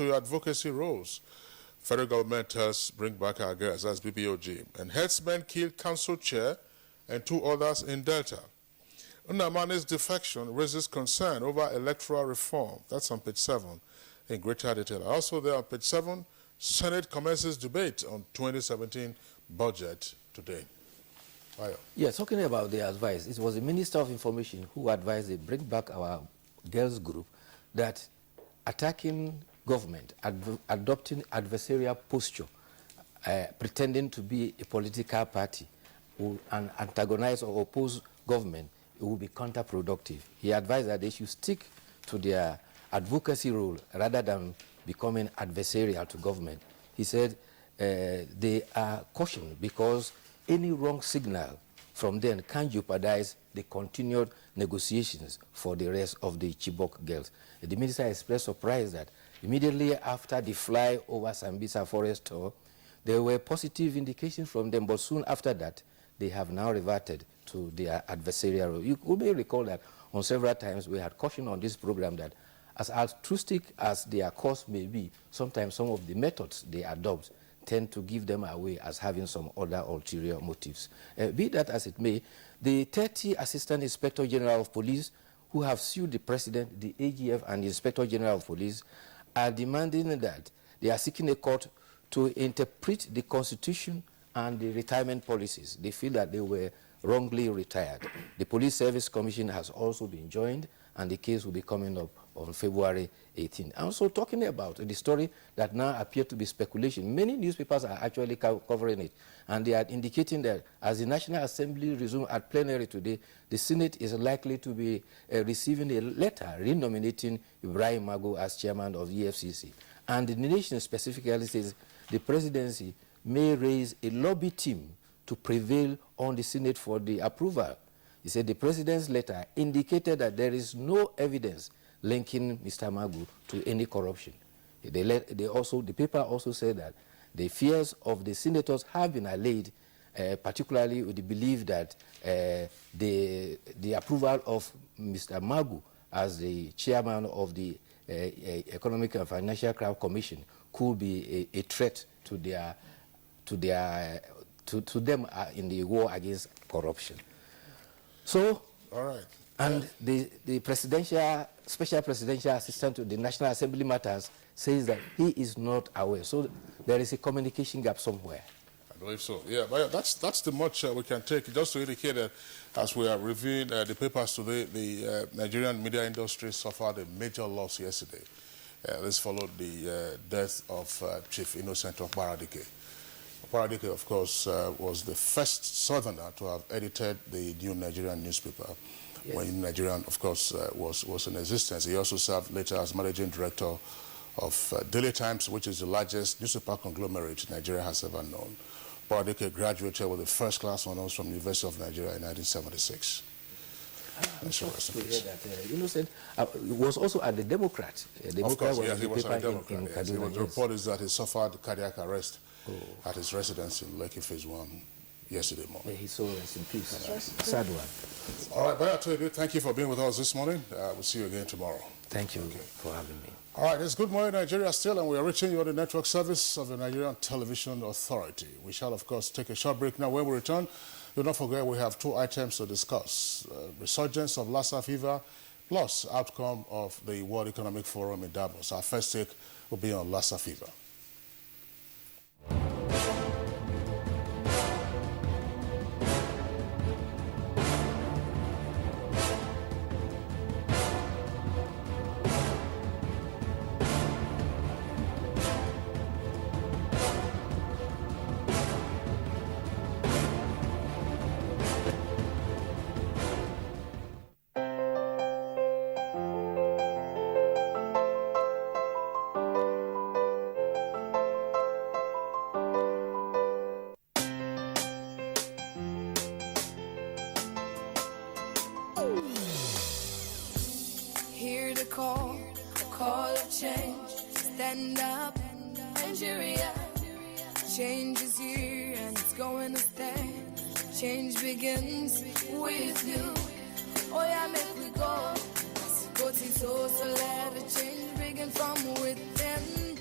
to your advocacy roles. Federal government has bring back our girls, that's BBOG. And herdsmen killed council chair and 2 others in Delta. Nnamani's defection raises concern over electoral reform. That's on page 7 in greater detail. Also there on page 7, Senate commences debate on 2017 budget today. Yeah, talking about the advice, it was the Minister of Information who advised they bring back our girls group that attacking government, adopting adversarial posture, pretending to be a political party and antagonize or oppose government, it will be counterproductive. He advised that they should stick to their advocacy role rather than becoming adversarial to government. He said they are cautioned because any wrong signal from them can jeopardize the continued negotiations for the rest of the Chibok girls. The minister expressed surprise that immediately after the fly over Sambisa forest tour, there were positive indications from them, but soon after that, they have now reverted to their adversarial role. You may recall that on several times we had cautioned on this program that as altruistic as their cause may be, sometimes some of the methods they adopt tend to give them away as having some other ulterior motives. Be that as it may, the 30 Assistant Inspector General of Police who have sued the President, the AGF, and the Inspector General of Police are demanding that they are seeking a court to interpret the Constitution and the retirement policies. They feel that they were wrongly retired. The Police Service Commission has also been joined, and the case will be coming up on February 18. Also talking about the story that now appears to be speculation. Many newspapers are actually covering it, and they are indicating that as the National Assembly resumes at plenary today, the Senate is likely to be receiving a letter renominating Ibrahim Magu as chairman of the EFCC. And the nation specifically says the presidency may raise a lobby team to prevail on the Senate for the approval. He said the president's letter indicated that there is no evidence linking Mr. Magu to any corruption. The paper also said that the fears of the senators have been allayed, particularly with the belief that the approval of Mr. Magu as the chairman of the Economic and Financial Crime Commission could be a threat to them in the war against corruption. So, all right. And the special presidential assistant to the National Assembly matters says that he is not aware. So there is a communication gap somewhere. I believe so. Yeah, but that's the much we can take. Just to indicate that as we are reviewing the papers today, the Nigerian media industry suffered a major loss yesterday. This followed the death of Chief Innocent Okparadike. Okparadike, of course, was the first Southerner to have edited the new Nigerian newspaper. Yes. When Nigerian, of course, was in existence. He also served later as managing director of Daily Times, which is the largest newspaper conglomerate Nigeria has ever known. Okparadike graduated with a first-class honors from the University of Nigeria in 1976. Innocent was also at the Democrat. Of course, yes, he was at the Democrat. Yes. The report is that he suffered cardiac arrest at his residence in Lekki Phase 1 yesterday morning. May his soul rest in peace. Sad one. All right, Bayatoidu, thank you for being with us this morning. We'll see you again tomorrow. Thank you for having me. All right, it's Good Morning Nigeria still, and we are reaching you on the network service of the Nigerian Television Authority. We shall, of course, take a short break now. When we return, do not forget we have 2 items to discuss. Resurgence of Lassa fever, plus outcome of the World Economic Forum in Davos. Our first take will be on Lassa fever. Hear the call of change. Stand up, Nigeria. Change is here and it's going to stay. Change begins with you. Oh yeah, make we go. Go to so let the change begin from within.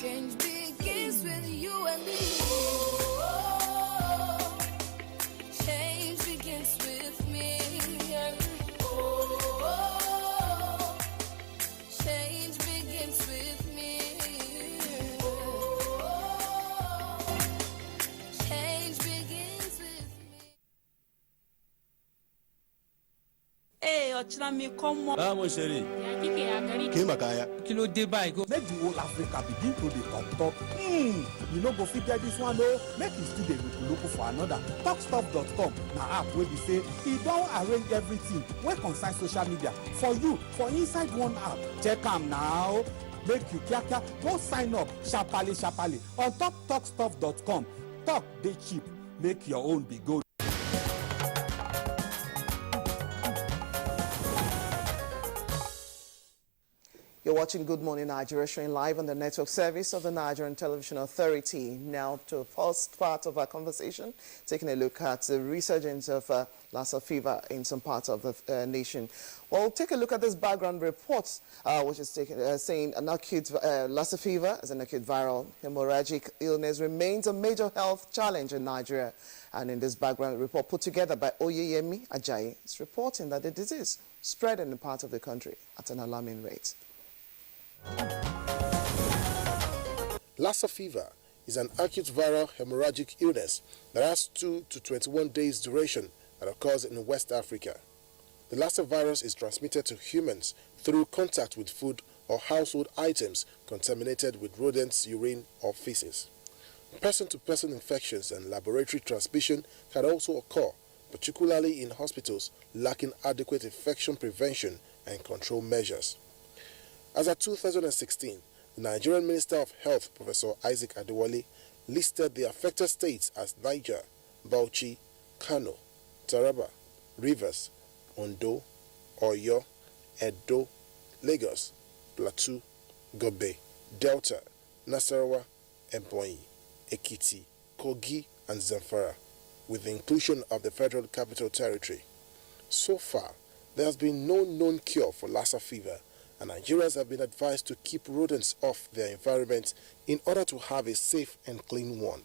Change begins with you and me. Change begins with me. Change begins with me. Change begins with me. Hey, Ochrami, come on. Ah, mon chéri. Kilo dey by go. Make the whole Africa begin to dey talk. You no go fit get this one o. Make you still dey look for another. Talkstuff.com na app wey be say e don arrange everything wey concern social media for you for inside one app. Check am now. Make you kiakia go sign up sharparly on top talkstuff.com. Talk dey cheap. Make your own be gold. You're watching Good Morning Nigeria, showing live on the network service of the Nigerian Television Authority. Now to the first part of our conversation, taking a look at the resurgence of Lassa fever in some parts of the nation. Well, take a look at this background report, which is saying an acute Lassa fever as an acute viral hemorrhagic illness remains a major health challenge in Nigeria. And in this background report put together by Oyeyemi Ajayi, it's reporting that the disease spread in parts of the country at an alarming rate. Lassa fever is an acute viral hemorrhagic illness that has 2 to 21 days duration that occurs in West Africa. The Lassa virus is transmitted to humans through contact with food or household items contaminated with rodents' urine or feces. Person-to-person infections and laboratory transmission can also occur, particularly in hospitals lacking adequate infection prevention and control measures. As of 2016, the Nigerian Minister of Health, Professor Isaac Adewale, listed the affected states as Niger, Bauchi, Kano, Taraba, Rivers, Ondo, Oyo, Edo, Lagos, Plateau, Gombe, Delta, Nasarawa, Ebonyi, Ekiti, Kogi, and Zamfara, with the inclusion of the Federal Capital Territory. So far, there has been no known cure for Lassa fever, and Nigerians have been advised to keep rodents off their environment in order to have a safe and clean one.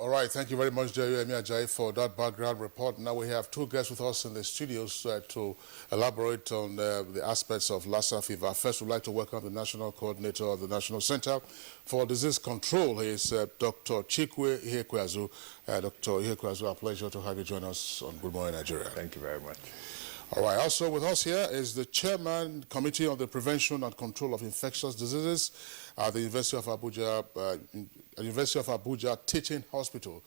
All right, thank you very much, Oyeyemi Ajayi, for that background report. Now we have two guests with us in the studios to elaborate on the aspects of Lassa fever. First, we'd like to welcome the National Coordinator of the National Center for Disease Control. He is Dr. Chikwe Ihekweazu. Dr. Ihekweazu, a pleasure to have you join us on Good Morning Nigeria. Thank you very much. All right, also with us here is the Chairman, Committee on the Prevention and Control of Infectious Diseases at the University of Abuja Teaching Hospital.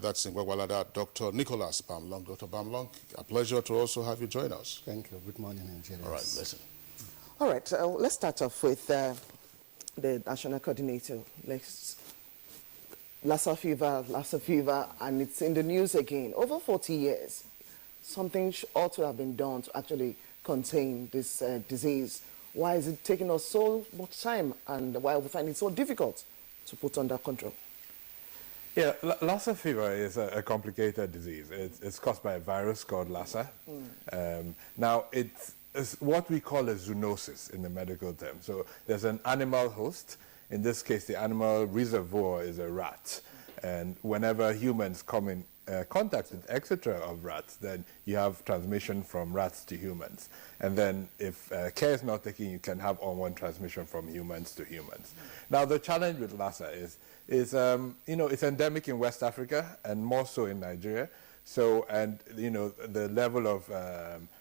That's in Gwagwalada, Dr. Nicholas Bamlong. Dr. Bamlong, a pleasure to also have you join us. Thank you. Good morning, Nigeria. All right, listen. All right, let's start off with the National Coordinator. Lassa fever, and it's in the news again. Over 40 years. Something ought to have been done to actually contain this disease. Why is it taking us so much time, and why are we finding it so difficult to put under control? Yeah, Lassa fever is a complicated disease. It's caused by a virus called Lassa. Now, it's what we call a zoonosis in the medical term. So there's an animal host. In this case, the animal reservoir is a rat. And whenever humans come in contact with etc. of rats, then you have transmission from rats to humans. And then if care is not taken, you can have onward transmission from humans to humans. Now, the challenge with Lassa is it's endemic in West Africa and more so in Nigeria. So, and the level of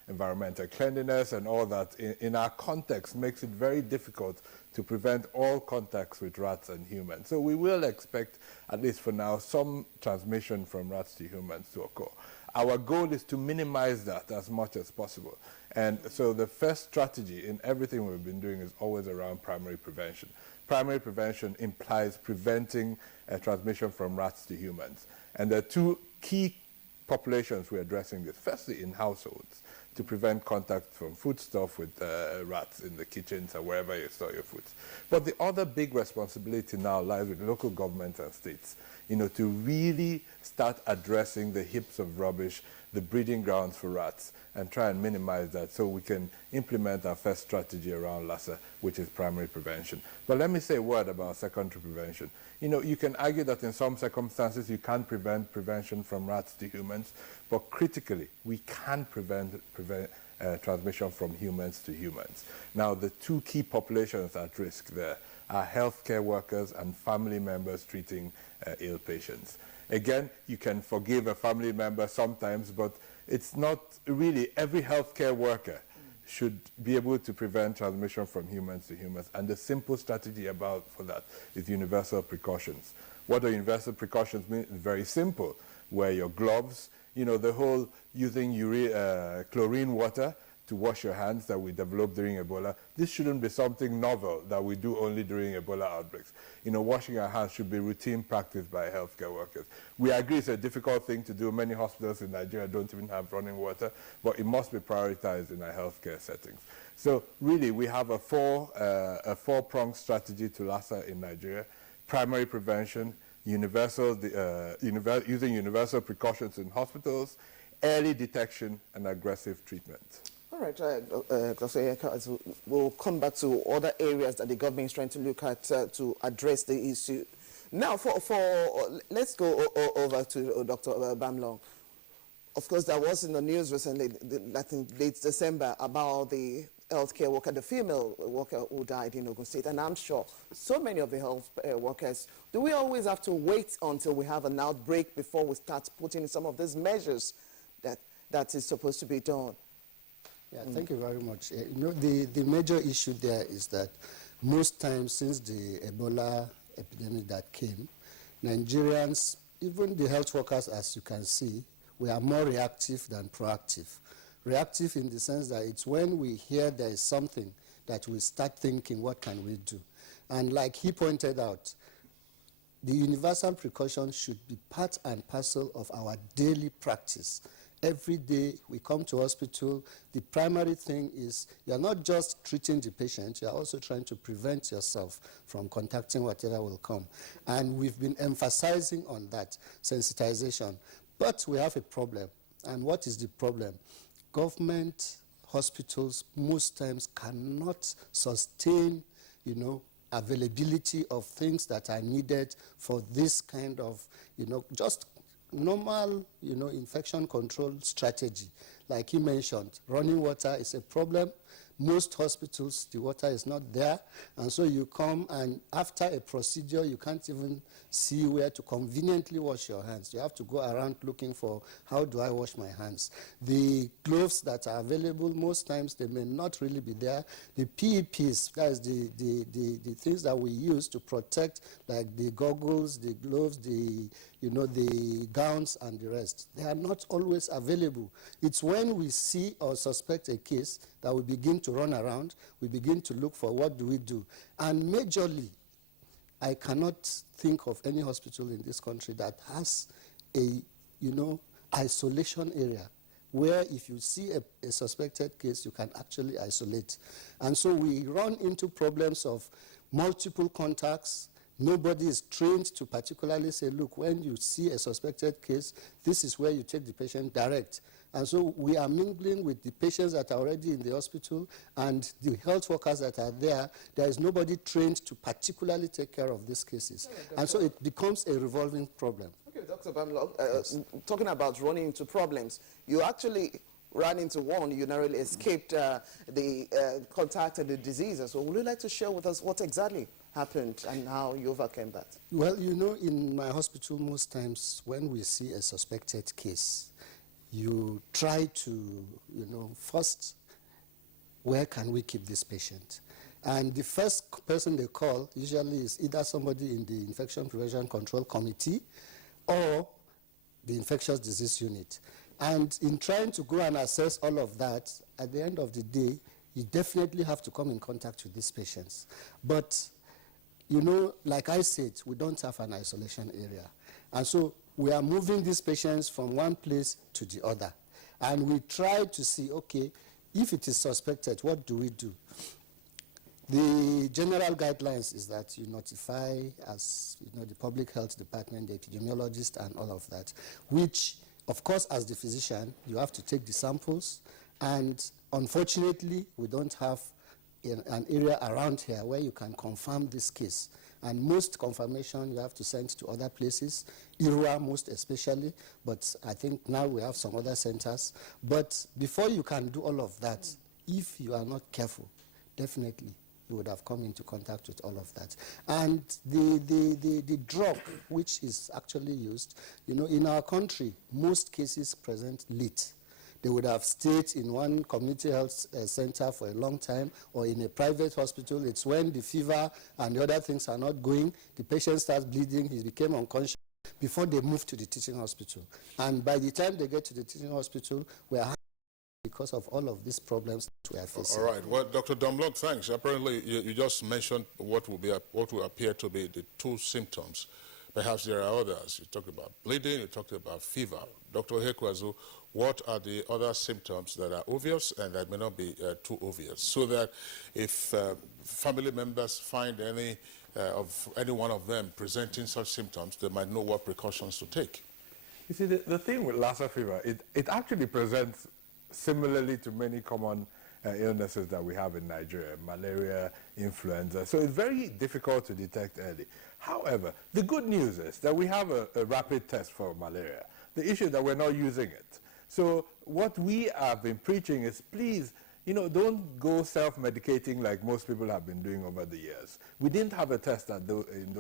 environmental cleanliness and all that in our context makes it very difficult to prevent all contacts with rats and humans. So we will expect, at least for now, some transmission from rats to humans to occur. Our goal is to minimize that as much as possible. And so the first strategy in everything we've been doing is always around primary prevention. Primary prevention implies preventing transmission from rats to humans. And there are two key populations we're addressing this. Firstly, in households. to prevent contact from foodstuff with rats in the kitchens or wherever you store your foods. But the other big responsibility now lies with local governments and states, to really start addressing the heaps of rubbish, the breeding grounds for rats, and try and minimize that so we can implement our first strategy around Lassa, which is primary prevention. But let me say a word about secondary prevention. You can argue that in some circumstances you can't prevent prevention from rats to humans, but critically, we can prevent transmission from humans to humans. Now, the two key populations at risk there are healthcare workers and family members treating ill patients. Again, you can forgive a family member sometimes, but it's not really every healthcare worker should be able to prevent transmission from humans to humans. And the simple strategy for that is universal precautions. What do universal precautions mean? It's very simple. Wear your gloves, the whole using chlorine water to wash your hands that we developed during Ebola. This shouldn't be something novel that we do only during Ebola outbreaks. Washing our hands should be routine practice by healthcare workers. We agree it's a difficult thing to do. Many hospitals in Nigeria don't even have running water, but it must be prioritized in our healthcare settings. So really, we have a four-pronged strategy to Lassa in Nigeria: primary prevention, using universal precautions in hospitals, early detection, and aggressive treatment. All right, Dr. Yeka, we'll come back to other areas that the government is trying to look at to address the issue. Now, let's go over to Dr. Bamlong. Of course, that was in the news recently, I think late December, about the healthcare worker, the female worker who died in Ogun State. And I'm sure so many of the health workers, do we always have to wait until we have an outbreak before we start putting in some of these measures that is supposed to be done? Yeah, thank you very much. The major issue there is that most times since the Ebola epidemic that came, Nigerians, even the health workers, as you can see, we are more reactive than proactive. Reactive in the sense that it's when we hear there is something that we start thinking, what can we do? And like he pointed out, the universal precaution should be part and parcel of our daily practice. Every day we come to hospital, the primary thing is you're not just treating the patient, you're also trying to prevent yourself from contacting whatever will come. And we've been emphasizing on that, sensitization. But we have a problem. And what is the problem? Government hospitals most times cannot sustain, availability of things that are needed for this kind of, just normal, infection control strategy. Like he mentioned, running water is a problem. Most hospitals, the water is not there. And so you come and after a procedure, you can't even see where to conveniently wash your hands. You have to go around looking for, how do I wash my hands? The gloves that are available, most times they may not really be there. The PEPs, that is the things that we use to protect, like the goggles, the gloves, the gowns and the rest. They are not always available. It's when we see or suspect a case that we begin to run around, we begin to look for what do we do. And majorly, I cannot think of any hospital in this country that has a, isolation area where if you see a suspected case, you can actually isolate. And so we run into problems of multiple contacts. Nobody is trained to particularly say, look, when you see a suspected case, this is where you take the patient direct. And so we are mingling with the patients that are already in the hospital and the health workers that are there. There is nobody trained to particularly take care of these cases. And so it becomes a revolving problem. Okay, Dr. Bamlong, talking about running into problems, you actually ran into one, you narrowly escaped the contact and the diseases. So would you like to share with us what exactly happened and how you overcame that? Well, in my hospital, most times when we see a suspected case, you try to, first, where can we keep this patient? And the first person they call usually is either somebody in the Infection Prevention Control Committee or the Infectious Disease Unit. And in trying to go and assess all of that, at the end of the day, you definitely have to come in contact with these patients. But, like I said, we don't have an isolation area. And so we are moving these patients from one place to the other. And we try to see, okay, if it is suspected, what do we do? The general guidelines is that you notify, as you know, the public health department, the epidemiologist, and all of that, which, of course, as the physician, you have to take the samples. And unfortunately, we don't have an area around here where you can confirm this case. And most confirmation you have to send to other places, Irua most especially, but I think now we have some other centers. But before you can do all of that, if you are not careful, definitely you would have come into contact with all of that. And the drug which is actually used, you know, in our country, most cases present late. They would have stayed in one community health center for a long time, or in a private hospital. It's when the fever and the other things are not going, the patient starts bleeding, he became unconscious, before they move to the teaching hospital. And by the time they get to the teaching hospital, we are because of all of these problems that we are facing. All right. Well, Dr. Domlong, thanks. Apparently, you just mentioned what will appear to be the two symptoms. Perhaps there are others. You talked about bleeding, you talked about fever. Dr. Hekwazu, what are the other symptoms that are obvious and that may not be too obvious? So that if family members find any one of them presenting such symptoms, they might know what precautions to take. You see, the thing with Lassa fever, it actually presents similarly to many common illnesses that we have in Nigeria, malaria, influenza. So it's very difficult to detect early. However, the good news is that we have a rapid test for malaria. The issue is that we're not using it. So what we have been preaching is, please, you know, don't go self-medicating like most people have been doing over the years. We didn't have a test in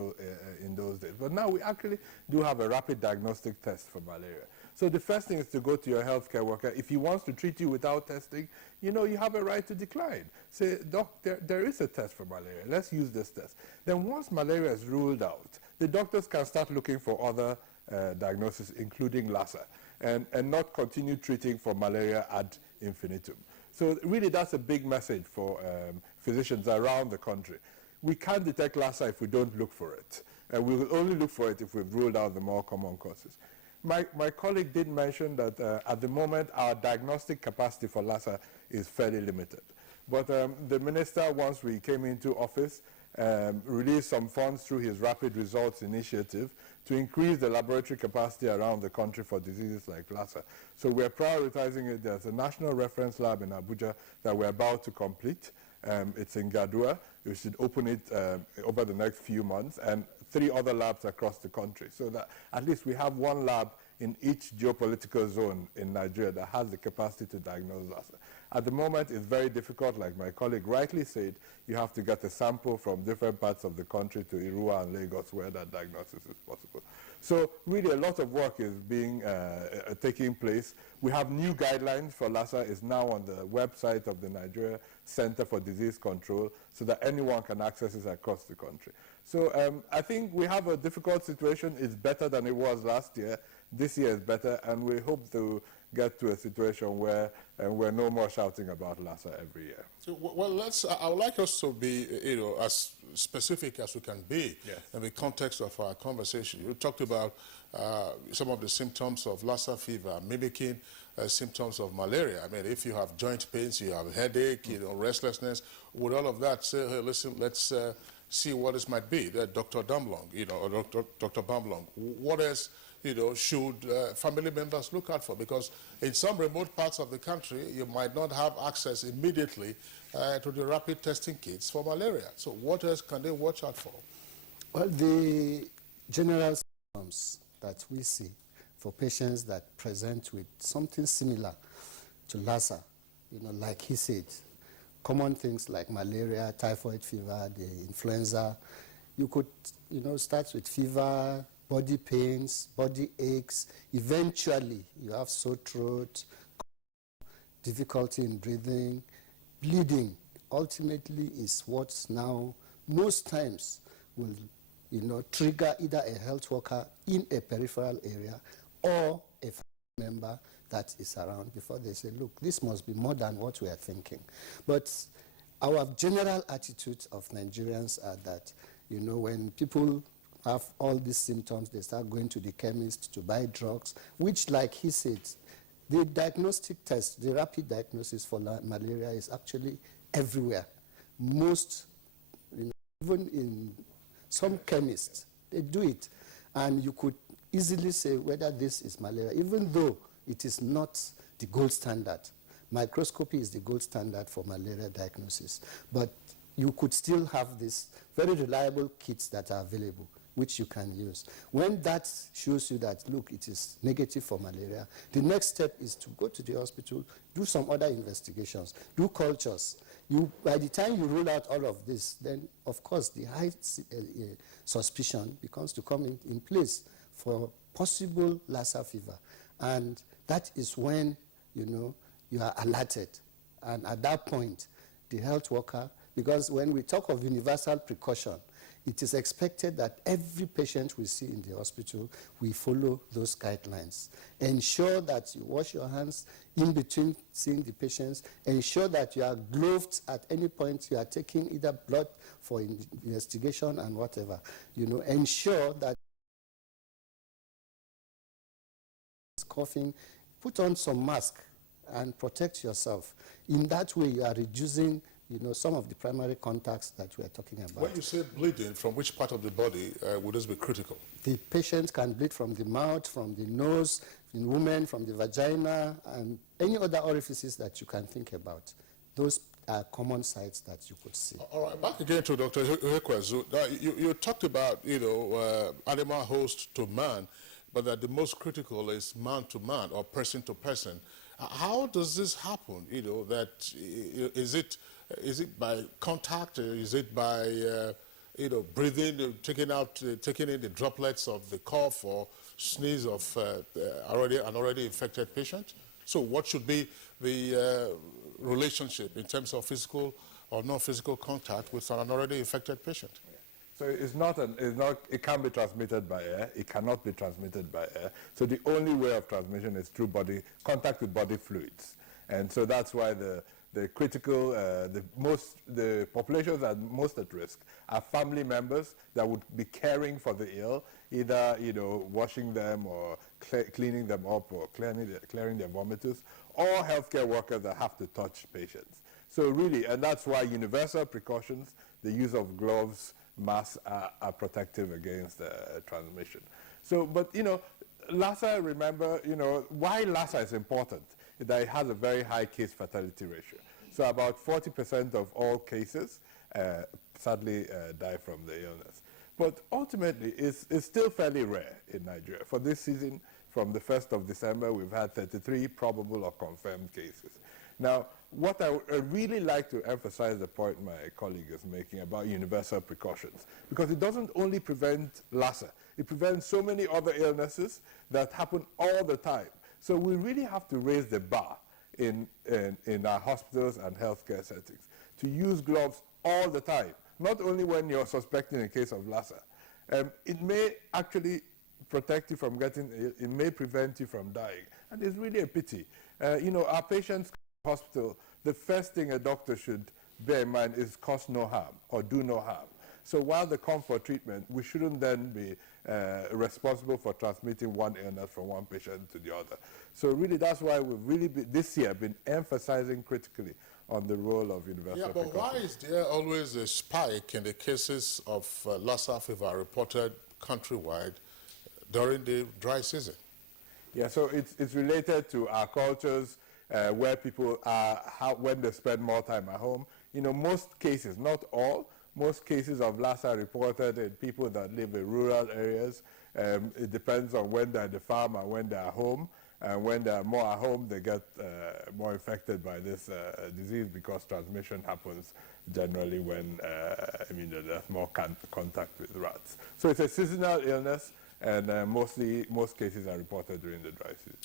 those days, but now we actually do have a rapid diagnostic test for malaria. So the first thing is to go to your healthcare worker. If he wants to treat you without testing, you know, you have a right to decline. Say, doc, there is a test for malaria. Let's use this test. Then once malaria is ruled out, the doctors can start looking for other diagnoses, including Lassa, and not continue treating for malaria ad infinitum. So really that's a big message for physicians around the country. We can't detect Lassa if we don't look for it. We will only look for it if we've ruled out the more common causes. My colleague did mention that at the moment our diagnostic capacity for Lassa is fairly limited. But the minister, once we came into office, released some funds through his Rapid Results Initiative to increase the laboratory capacity around the country for diseases like Lassa. So we're prioritizing it. There's a national reference lab in Abuja that we're about to complete. It's in Gadua. We should open it over the next few months, and 3 other labs across the country, so that at least we have 1 lab in each geopolitical zone in Nigeria that has the capacity to diagnose Lassa. At the moment, it's very difficult. Like my colleague rightly said, you have to get a sample from different parts of the country to Irua and Lagos where that diagnosis is possible. So really a lot of work is being taking place. We have new guidelines for Lassa. Is now on the website of the Nigeria Center for Disease Control, so that anyone can access it across the country. So I think we have a difficult situation. It's better than it was last year. This year is better, and we hope to get to a situation where we're no more shouting about Lassa every year. So, well, I would like us to be, you know, as specific as we can be in the context of our conversation. You talked about some of the symptoms of Lassa fever, mimicking symptoms of malaria. I mean, if you have joint pains, you have headache, you know, restlessness, with all of that, say, hey, listen, let's see what this might be. Dr. Domlong, you know, or Dr. Bamlong, what else, you know, should family members look out for? Because in some remote parts of the country, you might not have access immediately to the rapid testing kits for malaria. So what else can they watch out for? Well, the general symptoms that we see for patients that present with something similar to Lassa, you know, like he said, common things like malaria, typhoid fever, the influenza. You could, you know, start with fever, body pains, body aches. Eventually, you have sore throat, difficulty in breathing, bleeding. Ultimately, is what now most times will, you know, trigger either a health worker in a peripheral area or a family member that is around before they say, look, this must be more than what we are thinking. But our general attitude of Nigerians are that, you know, when people have all these symptoms, they start going to the chemist to buy drugs, which, like he said, The diagnostic test, the rapid diagnosis for malaria is actually everywhere. Most, even in some chemists, they do it. And you could easily say whether this is malaria, even though it is not the gold standard. Microscopy is the gold standard for malaria diagnosis. But you could still have these very reliable kits that are available, which you can use. When that shows you that, look, it is negative for malaria, the next step is to go to the hospital, do some other investigations, do cultures. By the time you rule out all of this, then, of course, the high suspicion becomes to come in place for possible Lassa fever. And that is when, you are alerted. And at that point, the health worker, because when we talk of universal precaution, it is expected that every patient we see in the hospital, we follow those guidelines. Ensure that you wash your hands in between seeing the patients. Ensure that you are gloved at any point you are taking either blood for investigation and whatever. Ensure that coughing, put on some mask and protect yourself. In that way, you are reducing some of the primary contacts that we are talking about. When you say bleeding, from which part of the body would this be critical? The patient can bleed from the mouth, from the nose, in women, from the vagina, and any other orifices that you can think about. Those are common sites that you could see. All right, back again to Dr. Hekwezu. You talked about, animal host to man, but that the most critical is man to man or person to person. How does this happen? Is it by contact? Or is it by breathing, taking in the droplets of the cough or sneeze of an already infected patient? So what should be the relationship in terms of physical or non-physical contact with an already infected patient? So it can't be transmitted by air. It cannot be transmitted by air. So the only way of transmission is through contact with body fluids. And so that's why the critical, the populations that are most at risk are family members that would be caring for the ill, either washing them or cleaning them up or clearing their vomitus, or healthcare workers that have to touch patients. So really, and that's why universal precautions, the use of gloves, masks are protective against transmission. So, but Lassa, remember, why Lassa is important is that it has a very high case fatality ratio. So about 40% of all cases sadly die from the illness. But ultimately, it's still fairly rare in Nigeria. For this season, from the 1st of December, we've had 33 probable or confirmed cases. Now, what I would really like to emphasize the point my colleague is making about universal precautions, because it doesn't only prevent Lassa, it prevents so many other illnesses that happen all the time. So we really have to raise the bar in our hospitals and healthcare settings to use gloves all the time, not only when you're suspecting a case of Lassa. It may actually protect you from getting ill, it may prevent you from dying, and it's really a pity. Our patients hospital, the first thing a doctor should bear in mind is cause no harm or do no harm. So while they come for treatment, we shouldn't then be responsible for transmitting one illness from one patient to the other. So really that's why we've really this year been emphasizing critically on the role of universal precaution. Why is there always a spike in the cases of Lassa fever reported countrywide during the dry season? Yeah, so it's related to our cultures, where people are, when they spend more time at home. Most cases, not all, most cases of Lassa are reported in people that live in rural areas. It depends on when they're at the farm and when they're home. And when they're more at home, they get more infected by this disease because transmission happens generally when there's more contact with rats. So it's a seasonal illness, and most cases are reported during the dry season.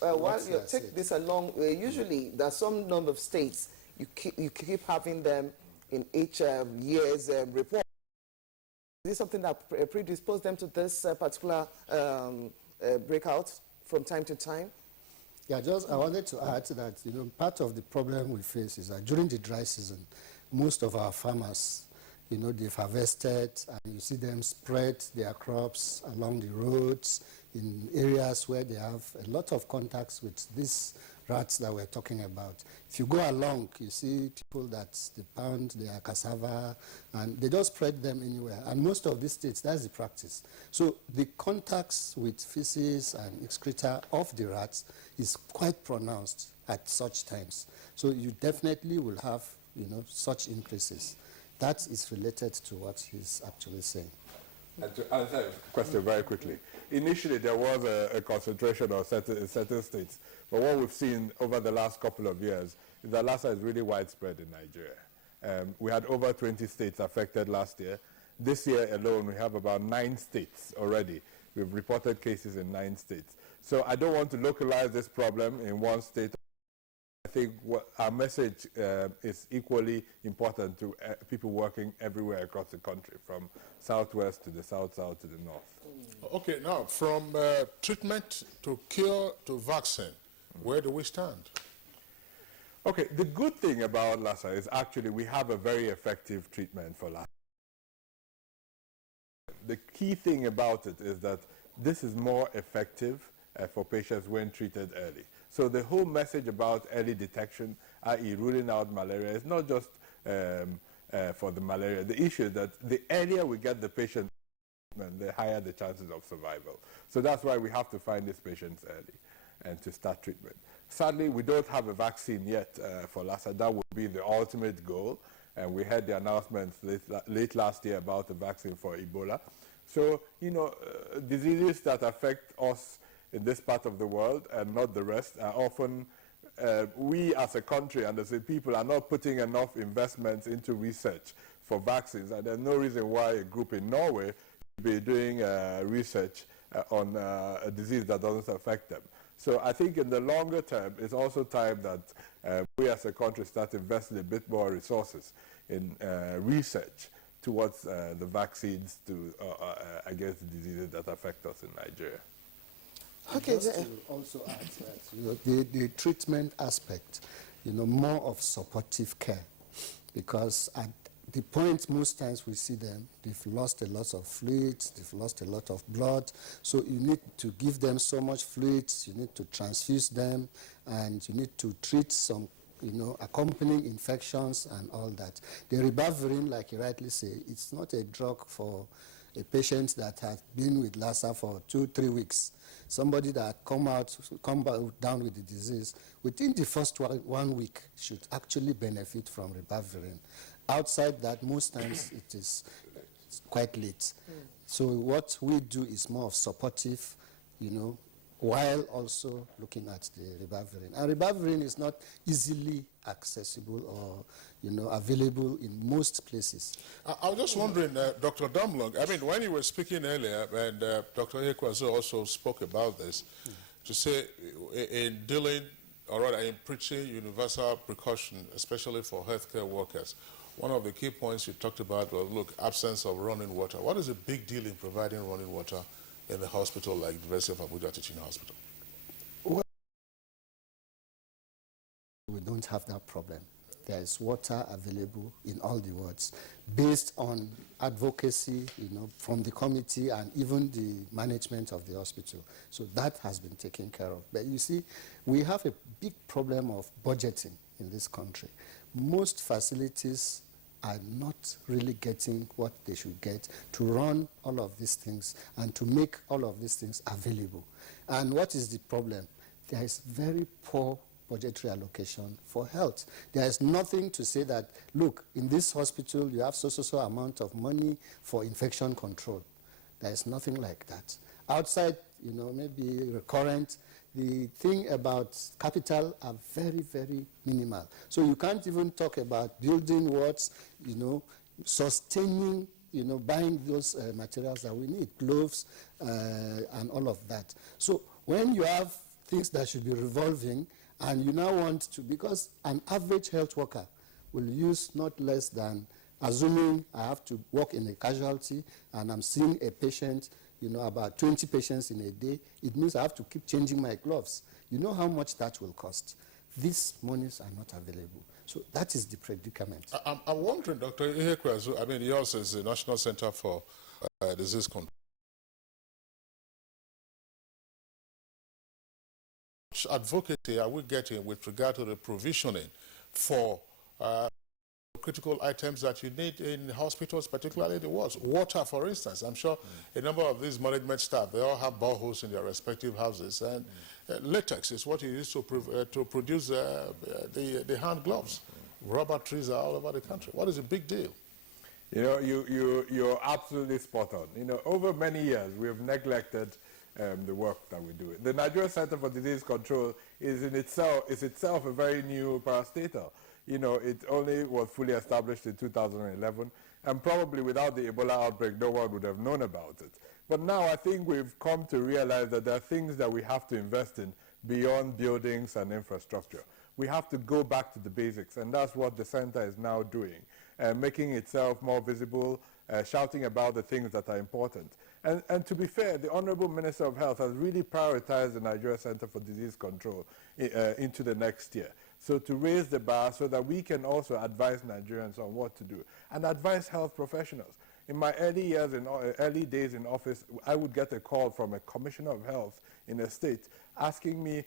While you take this along, usually there's some number of states you keep having them in each year's report. Is this something that predisposed them to this particular breakout from time to time? Yeah, I wanted to add that part of the problem we face is that during the dry season, most of our farmers, they've harvested, and you see them spread their crops along the roads, in areas where they have a lot of contacts with these rats that we're talking about. If you go along, you see people that they pound their cassava and they just spread them anywhere. And most of these states, that's the practice. So the contacts with feces and excreta of the rats is quite pronounced at such times. So you definitely will have, such increases. That is related to what he's actually saying. And to answer the question very quickly, initially there was a concentration in certain states, but what we've seen over the last couple of years is that Lassa is really widespread in Nigeria. We had over 20 states affected last year. This year alone, we have about 9 states already. We've reported cases in 9 states. So I don't want to localize this problem in one state. I think our message is equally important to people working everywhere across the country, from southwest to the south-south to the north. Okay, now from treatment to cure to vaccine, where do we stand? Okay, the good thing about Lassa is actually we have a very effective treatment for Lassa. The key thing about it is that this is more effective for patients when treated early. So the whole message about early detection, i.e. ruling out malaria, is not just for the malaria. The issue is that the earlier we get the patient, the higher the chances of survival. So that's why we have to find these patients early and to start treatment. Sadly, we don't have a vaccine yet for Lassa. That would be the ultimate goal. And we had the announcements late last year about the vaccine for Ebola. So, diseases that affect us in this part of the world and not the rest are often, we as a country and as a people are not putting enough investments into research for vaccines. And there's no reason why a group in Norway should be doing research on a disease that doesn't affect them. So I think in the longer term, it's also time that we as a country start investing a bit more resources in research towards the vaccines against the diseases that affect us in Nigeria. Okay, just to also add that the treatment aspect, more of supportive care, because at the point most times we see them, they've lost a lot of fluids, they've lost a lot of blood, so you need to give them so much fluids, you need to transfuse them, and you need to treat some accompanying infections and all that. The ribavirin, like you rightly say, it's not a drug for a patient that has been with Lassa for 2-3 weeks. Somebody that come down with the disease, within the first 1 week should actually benefit from ribavirin. Outside that, most times it is quite late. So what we do is more of supportive, while also looking at the ribavirin. And ribavirin is not easily accessible or available in most places. I was just wondering, Dr. Damlong, when you were speaking earlier, and Dr. Ekwazo also spoke about this, to say in dealing, or rather in preaching universal precaution, especially for healthcare workers, one of the key points you talked about was, look, absence of running water. What is a big deal in providing running water in the hospital like the University of Abuja Teaching Hospital? Well, we don't have that problem. There is water available in all the wards based on advocacy, from the committee and even the management of the hospital. So that has been taken care of. But you see, we have a big problem of budgeting in this country. Most facilities are not really getting what they should get to run all of these things and to make all of these things available. And what is the problem? There is very poor budgetary allocation for health. There is nothing to say that, look, in this hospital you have so amount of money for infection control. There is nothing like that. Outside, maybe recurrent, the thing about capital are very, very minimal. So you can't even talk about building wards, sustaining, buying those materials that we need, gloves and all of that. So when you have things that should be revolving and you now want to, because an average health worker will use not less than, assuming I have to work in a casualty and I'm seeing a patient, about 20 patients in a day, it means I have to keep changing my gloves. You know how much that will cost. These monies are not available. So that is the predicament. I'm wondering, Dr. Ihekwezu, yours is the National Center for Disease Control. much advocacy are we getting with regard to the provisioning for critical items that you need in hospitals, particularly the wards? Water, for instance. I'm sure a number of these management staff, they all have boreholes in their respective houses, and latex is what you use to produce the hand gloves. Rubber trees are all over the country. What is the big deal? You know, you're absolutely spot on. You know, over many years, we have neglected the work that we do. The Nigeria Center for Disease Control is itself a very new parastatal. You know, it only was fully established in 2011, and probably without the Ebola outbreak, no one would have known about it. But now I think we've come to realize that there are things that we have to invest in beyond buildings and infrastructure. We have to go back to the basics, and that's what the center is now doing, making itself more visible, shouting about the things that are important. And to be fair, the Honorable Minister of Health has really prioritized the Nigeria Center for Disease Control into the next year. So to raise the bar so that we can also advise Nigerians on what to do and advise health professionals. In my early days in office, I would get a call from a commissioner of health in a state asking me,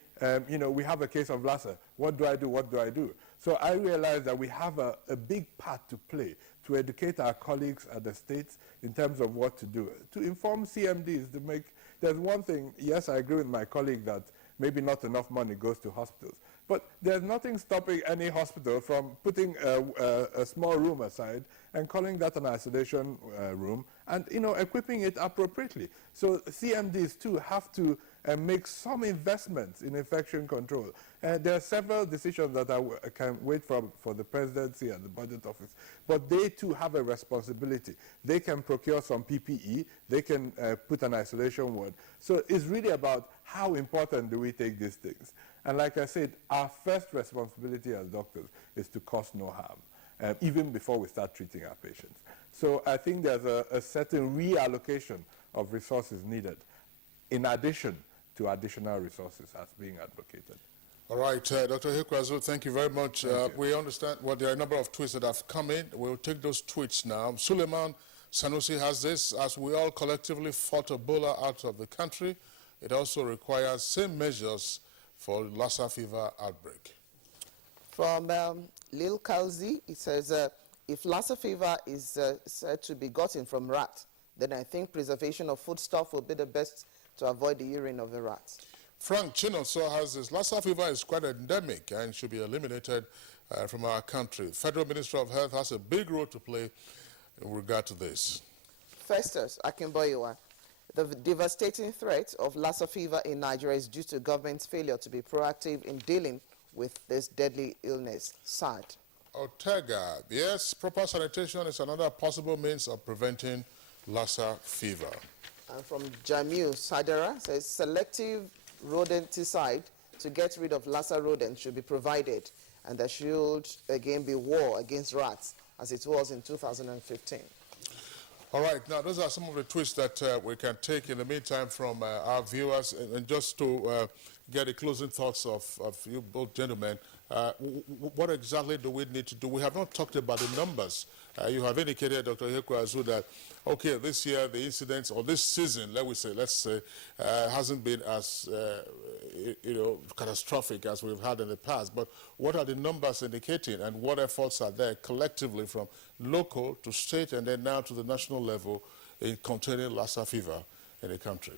you know, we have a case of Lassa. What do I do? What do I do? So I realized that we have a big part to play to educate our colleagues at the states in terms of what to do, to inform CMDs, to make, there's one thing, yes, I agree with my colleague that maybe not enough money goes to hospitals, but there's nothing stopping any hospital from putting a small room aside and calling that an isolation room and, you know, equipping it appropriately. So CMDs too have to make some investments in infection control. There are several decisions that I can wait for the presidency and the budget office, but they too have a responsibility. They can procure some PPE, they can put an isolation ward. So it's really about how important do we take these things. And like I said, our first responsibility as doctors is to cause no harm, even before we start treating our patients. So I think there's a certain reallocation of resources needed, in addition to additional resources as being advocated. All right, Dr. Hikwazu, thank you very much. We understand there are a number of tweets that have come in. We'll take those tweets now. Suleiman Sanusi has this: as we all collectively fought Ebola out of the country, it also requires same measures for Lassa fever outbreak. From Lil Kauzi, it says, if Lassa fever is said to be gotten from rat, then I think preservation of foodstuff will be the best to avoid the urine of the rat. Frank Chinonso has this: Lassa fever is quite endemic and should be eliminated from our country. The Federal Ministry of Health has a big role to play in regard to this. Festus Akinboyewa, the devastating threat of Lassa fever in Nigeria is due to government's failure to be proactive in dealing with this deadly illness. Sad. Ortega, yes, proper sanitation is another possible means of preventing Lassa fever. And from Jamil Sadera, says selective rodenticide to get rid of Lassa rodents should be provided, and there should again be war against rats as it was in 2015. All right, now those are some of the tweets that we can take in the meantime from our viewers. And just to get the closing thoughts of you both gentlemen, what exactly do we need to do? We have not talked about the numbers. You have indicated, Dr. Hekwazu, that, okay, this year the incidents, or this season, let's say, hasn't been as, catastrophic as we've had in the past. But what are the numbers indicating, and what efforts are there collectively from local to state and then now to the national level in containing Lassa fever in the country?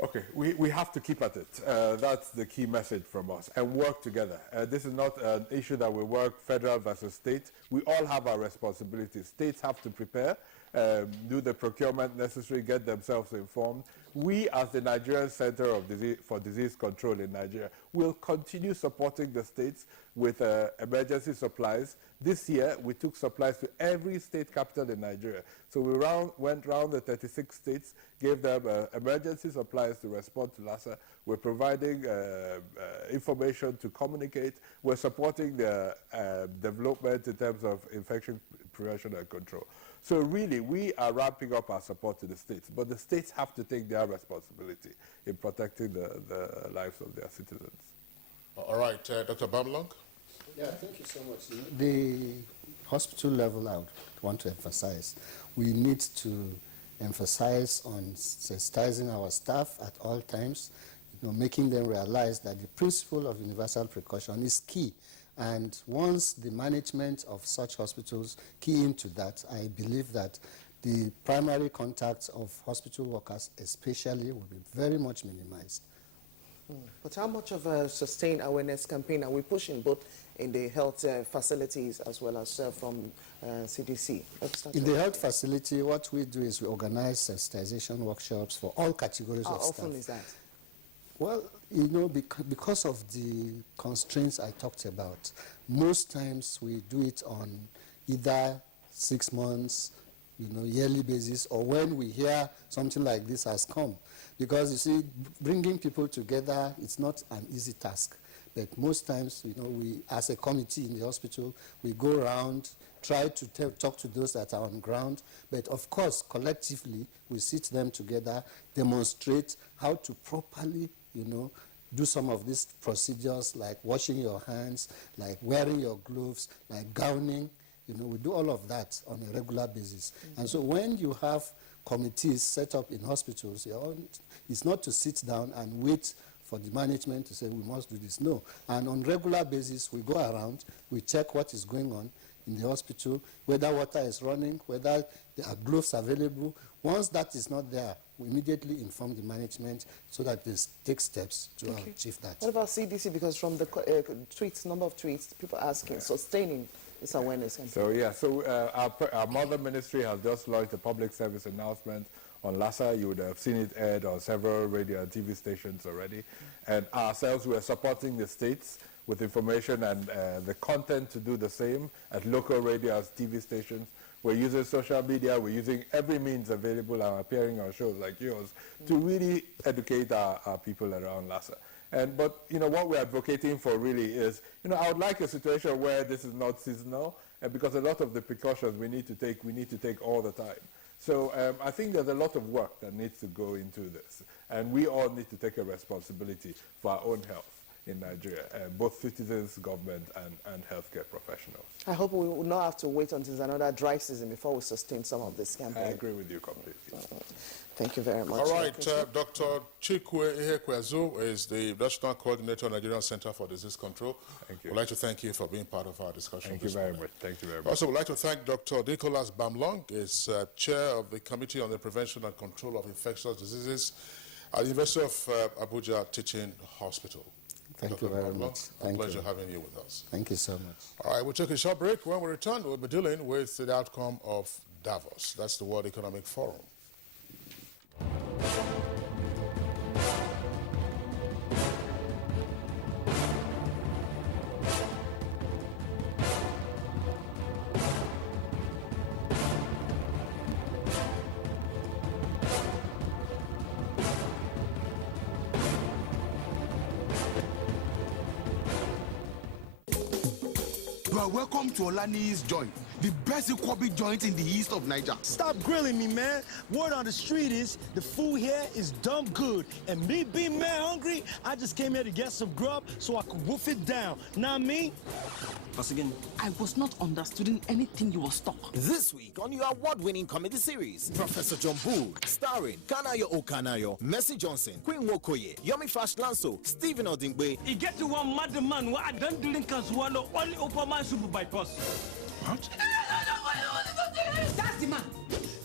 Okay, we have to keep at it. That's the key message from us, and work together. This is not an issue that we work federal versus state. We all have our responsibilities. States have to prepare, do the procurement necessary, get themselves informed. We, as the Nigerian Center for Disease Control in Nigeria, will continue supporting the states with emergency supplies. This year, we took supplies to every state capital in Nigeria. So we went round the 36 states, gave them emergency supplies to respond to Lassa. We're providing information to communicate. We're supporting the development in terms of infection prevention and control. So really, we are ramping up our support to the states, but the states have to take their responsibility in protecting the lives of their citizens. All right, Dr. Bamlong? Yeah, thank you so much. The hospital level, I would want to emphasize, we need to emphasize on sensitizing our staff at all times. making them realize that the principle of universal precaution is key. And once the management of such hospitals key into that, I believe that the primary contacts of hospital workers especially will be very much minimized. But how much of a sustained awareness campaign are we pushing, both in the health facilities as well as from CDC? In the health facility, what we do is we organize sensitization workshops for all categories of staff. How often is that? Well, because of the constraints I talked about, most times we do it on either 6 months, yearly basis, or when we hear something like this has come. Because you see, bringing people together, it's not an easy task. But most times, we, as a committee in the hospital, we go around, try to talk to those that are on ground. But of course, collectively, we sit them together, demonstrate how to properly, do some of these procedures like washing your hands, like wearing your gloves, like gowning. We do all of that on a regular basis. And so when you have committees set up in hospitals, it's not to sit down and wait for the management to say we must do this. No. And on regular basis, we go around, we check what is going on in the hospital, whether water is running, whether there are gloves available. Once that is not there, we immediately inform the management so that they take steps to achieve that. What about CDC? Because from the number of tweets, people asking, sustaining this awareness campaign. Our mother ministry has just launched a public service announcement on Lassa. You would have seen it aired on several radio and TV stations already. And ourselves, we are supporting the states with information and the content to do the same at local radio and TV stations. We're using social media, we're using every means available and appearing on shows like yours to really educate our people around Lassa. But what we're advocating for really is, I would like a situation where this is not seasonal, because a lot of the precautions we need to take all the time. So I think there's a lot of work that needs to go into this, and we all need to take a responsibility for our own health in Nigeria, both citizens, government, and healthcare professionals. I hope we will not have to wait until there's another dry season before we sustain some of this campaign. I agree with you completely. Thank you very much. All right, Dr. Chikwe Ihekwezu is the National Coordinator of Nigerian Center for Disease Control. Thank you. We'd like to thank you for being part of our discussion. Thank you very much. Thank you very much. Also, we'd like to thank Dr. Nicholas Bamlong, is Chair of the Committee on the Prevention and Control of Infectious Diseases at the University of Abuja Teaching Hospital. Thank you very much. A pleasure having you with us. Thank you so much. All right, we'll take a short break. When we return, we'll be dealing with the outcome of Davos. That's the World Economic Forum. You are welcome to Olani's Joint, the best Ikwobi joint in the east of Niger. Stop grilling me, man. Word on the street is the food here is dumb good. And me being mad hungry, I just came here to get some grub so I could wolf it down. Not me. Once again, I was not understanding anything you were stuck. This week on your award-winning comedy series, Professor John Bull, starring Kanayo Okanayo, Mercy Johnson, Queen Wokoye, Yomi Fash Lanso, Stephen Odingbe. You get to one mad man where I don't drink and swallow only open my super bypass. What? That's the man.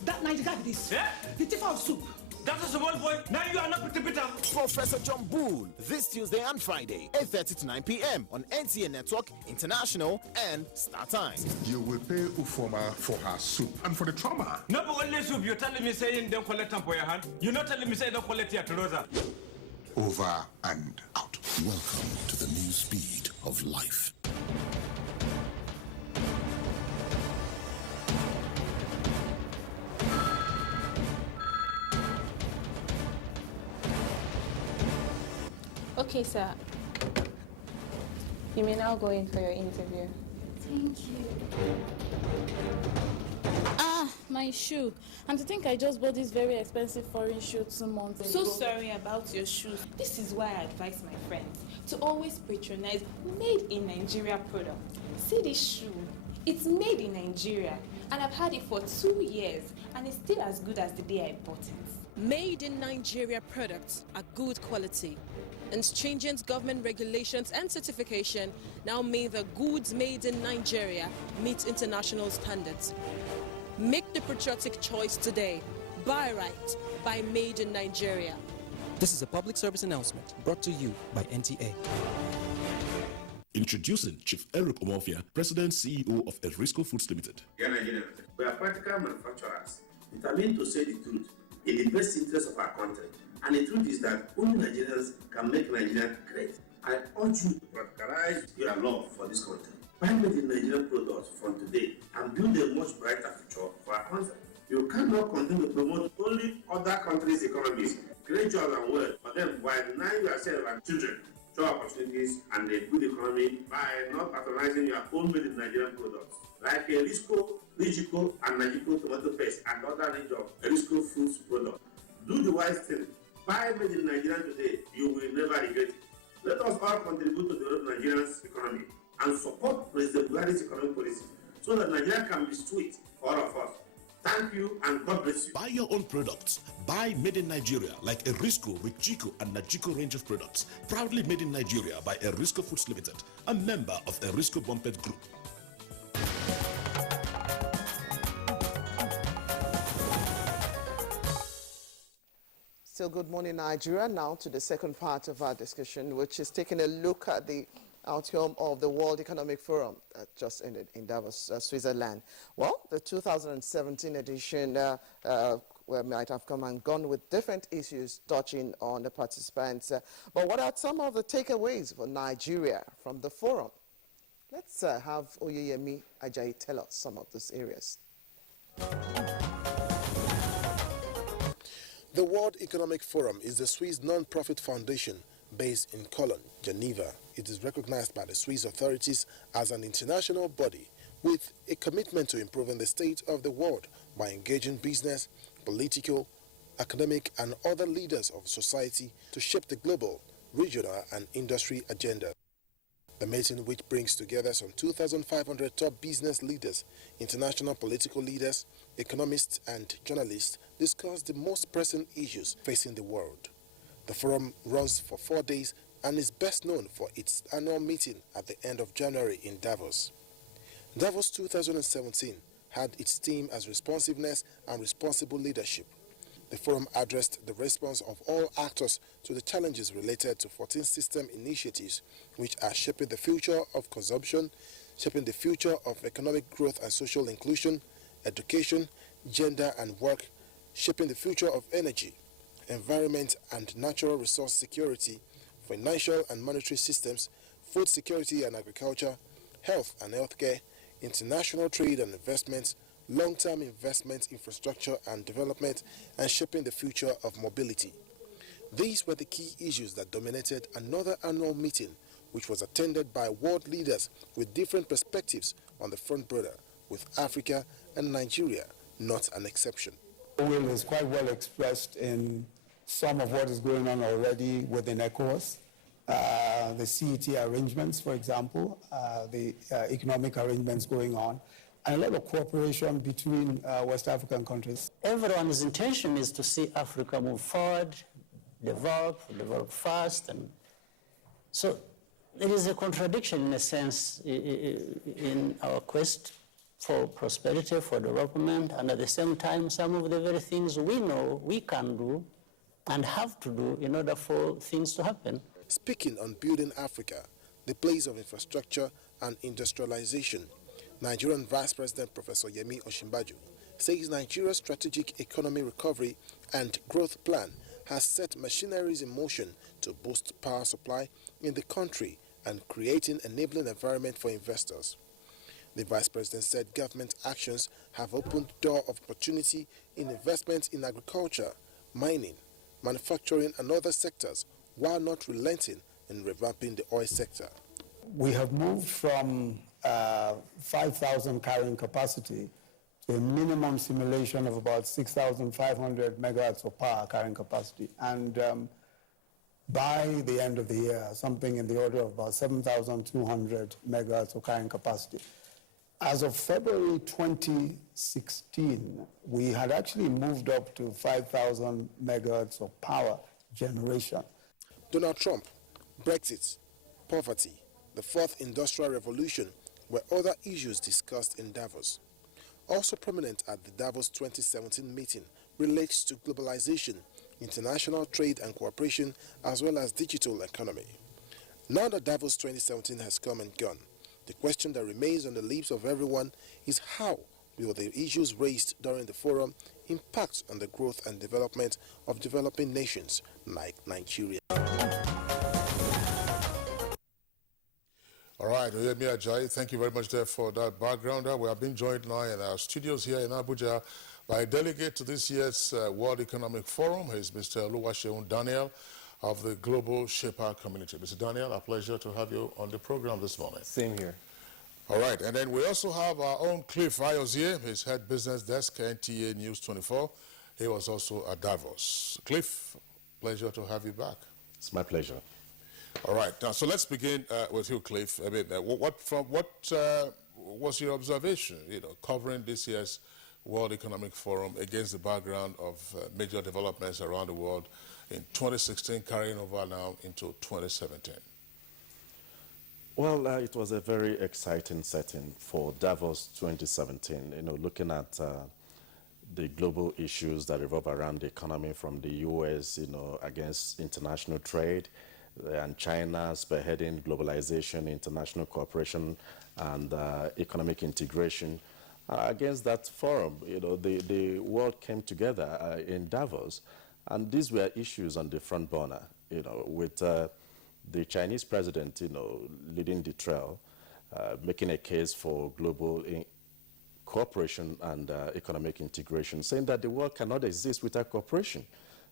That Niger guy with this. Yeah? The thief of soup. That's a small boy. Now you are not Peter. Professor John Bull, this Tuesday and Friday, 8:30 to 9 p.m. on NTA Network, International, and Star Times. You will pay Ufoma for her soup and for the trauma. No, but only soup. You're telling me saying don't collect them for your hand. You're not telling me saying don't collect your trouser. Over and out. Welcome to the new speed of life. Okay, sir. You may now go in for your interview. Thank you. Ah, my shoe. And to think I just bought this very expensive foreign shoe 2 months ago. So sorry about your shoes. This is why I advise my friends to always patronize made in Nigeria products. See this shoe. It's made in Nigeria and I've had it for 2 years and it's still as good as the day I bought it. Made in Nigeria products are good quality, and stringent government regulations and certification now mean that goods made in Nigeria meet international standards. Make the patriotic choice today. Buy right. Buy Made in Nigeria. This is a public service announcement brought to you by NTA. Introducing Chief Eric Omofia, President CEO of Erisco Foods Limited. We are practical manufacturers determined to say the truth in the best interest of our country. And the truth is that only Nigerians can make Nigeria great. I urge you to practicalize your love for this country. Buy Made in Nigerian products from today and build a much brighter future for our country. You cannot continue to promote only other countries' economies, create jobs and wealth, but then while denying yourself and children job opportunities and a good economy by not patronizing your own Made in Nigerian products like Erisco, Rigico, and Nagico tomato paste and other range of Erisco foods products. Do the wise thing. Buy Made in Nigeria today. You will never regret it. Let us all contribute to develop Nigeria's economy and support President Buhari's economic policy so that Nigeria can be sweet for all of us. Thank you and God bless you. Buy your own products. Buy Made in Nigeria like Erisco, Richico, and Nagico range of products. Proudly made in Nigeria by Erisco Foods Limited, a member of Erisco Bumpet Group. Still good morning, Nigeria. Now to the second part of our discussion, which is taking a look at the outcome of the World Economic Forum that just ended in Davos, Switzerland. Well, the 2017 edition might have come and gone with different issues touching on the participants. But what are some of the takeaways for Nigeria from the forum? Let's have Oyeyemi Ajayi tell us some of those areas. The World Economic Forum is the Swiss non-profit foundation based in Cologne, Geneva. It is recognized by the Swiss authorities as an international body with a commitment to improving the state of the world by engaging business, political, academic, and other leaders of society to shape the global, regional, and industry agenda. The meeting, which brings together some 2,500 top business leaders, international political leaders, economists, and journalists, discussed the most pressing issues facing the world. The forum runs for 4 days and is best known for its annual meeting at the end of January in Davos. Davos 2017 had its theme as responsiveness and responsible leadership. The forum addressed the response of all actors to the challenges related to 14 system initiatives which are shaping the future of consumption, shaping the future of economic growth and social inclusion, education, gender and work, shaping the future of energy, environment and natural resource security, financial and monetary systems, food security and agriculture, health and healthcare, international trade and investments, long-term investment, infrastructure and development, and shaping the future of mobility. These were the key issues that dominated another annual meeting, which was attended by world leaders with different perspectives on the front border, with Africa and Nigeria not an exception. The will is quite well expressed in some of what is going on already within ECOWAS, the CET arrangements, for example, the economic arrangements going on, and a lot of cooperation between West African countries. Everyone's intention is to see Africa move forward, develop fast, and so there is a contradiction in a sense in our quest for prosperity, for development, and at the same time, some of the very things we know we can do and have to do in order for things to happen. Speaking on building Africa, the place of infrastructure and industrialization, Nigerian Vice President Professor Yemi Osinbajo says Nigeria's strategic economy recovery and growth plan has set machineries in motion to boost power supply in the country and create an enabling environment for investors. The Vice President said government actions have opened door of opportunity in investment in agriculture, mining, manufacturing and other sectors, while not relenting in revamping the oil sector. We have moved from 5,000 carrying capacity to a minimum simulation of about 6,500 megawatts of power carrying capacity. And by the end of the year, something in the order of about 7,200 megawatts of carrying capacity. As of February 2016, we had actually moved up to 5,000 megahertz of power generation. Donald Trump, Brexit, poverty, the fourth industrial revolution were other issues discussed in Davos. Also prominent at the Davos 2017 meeting relates to globalization, international trade and cooperation, as well as digital economy. Now that Davos 2017 has come and gone, the question that remains on the lips of everyone is how will the issues raised during the forum impact on the growth and development of developing nations like Nigeria. All right, Oyemi Ajayi, thank you very much there for that background. We have been joined now in our studios here in Abuja by a delegate to this year's World Economic Forum. He's Mr. Oluwaseun Daniel of the Global Shaper Community. Mr. Daniel, a pleasure to have you on the program this morning. Same here. All right, and then we also have our own Cliff Ayozie, his head business desk, NTA News 24. He was also at Davos. Cliff, pleasure to have you back. It's my pleasure. All right, now, so let's begin with you, Cliff. I mean, what was your observation, covering this year's World Economic Forum against the background of major developments around the world in 2016, carrying over now into 2017? Well, it was a very exciting setting for Davos 2017, looking at the global issues that revolve around the economy, from the U.S., against international trade, and China spearheading globalization, international cooperation, and economic integration. Against that forum, the world came together in Davos, and these were issues on the front burner, with the Chinese president, leading the trail, making a case for global cooperation and economic integration, saying that the world cannot exist without cooperation,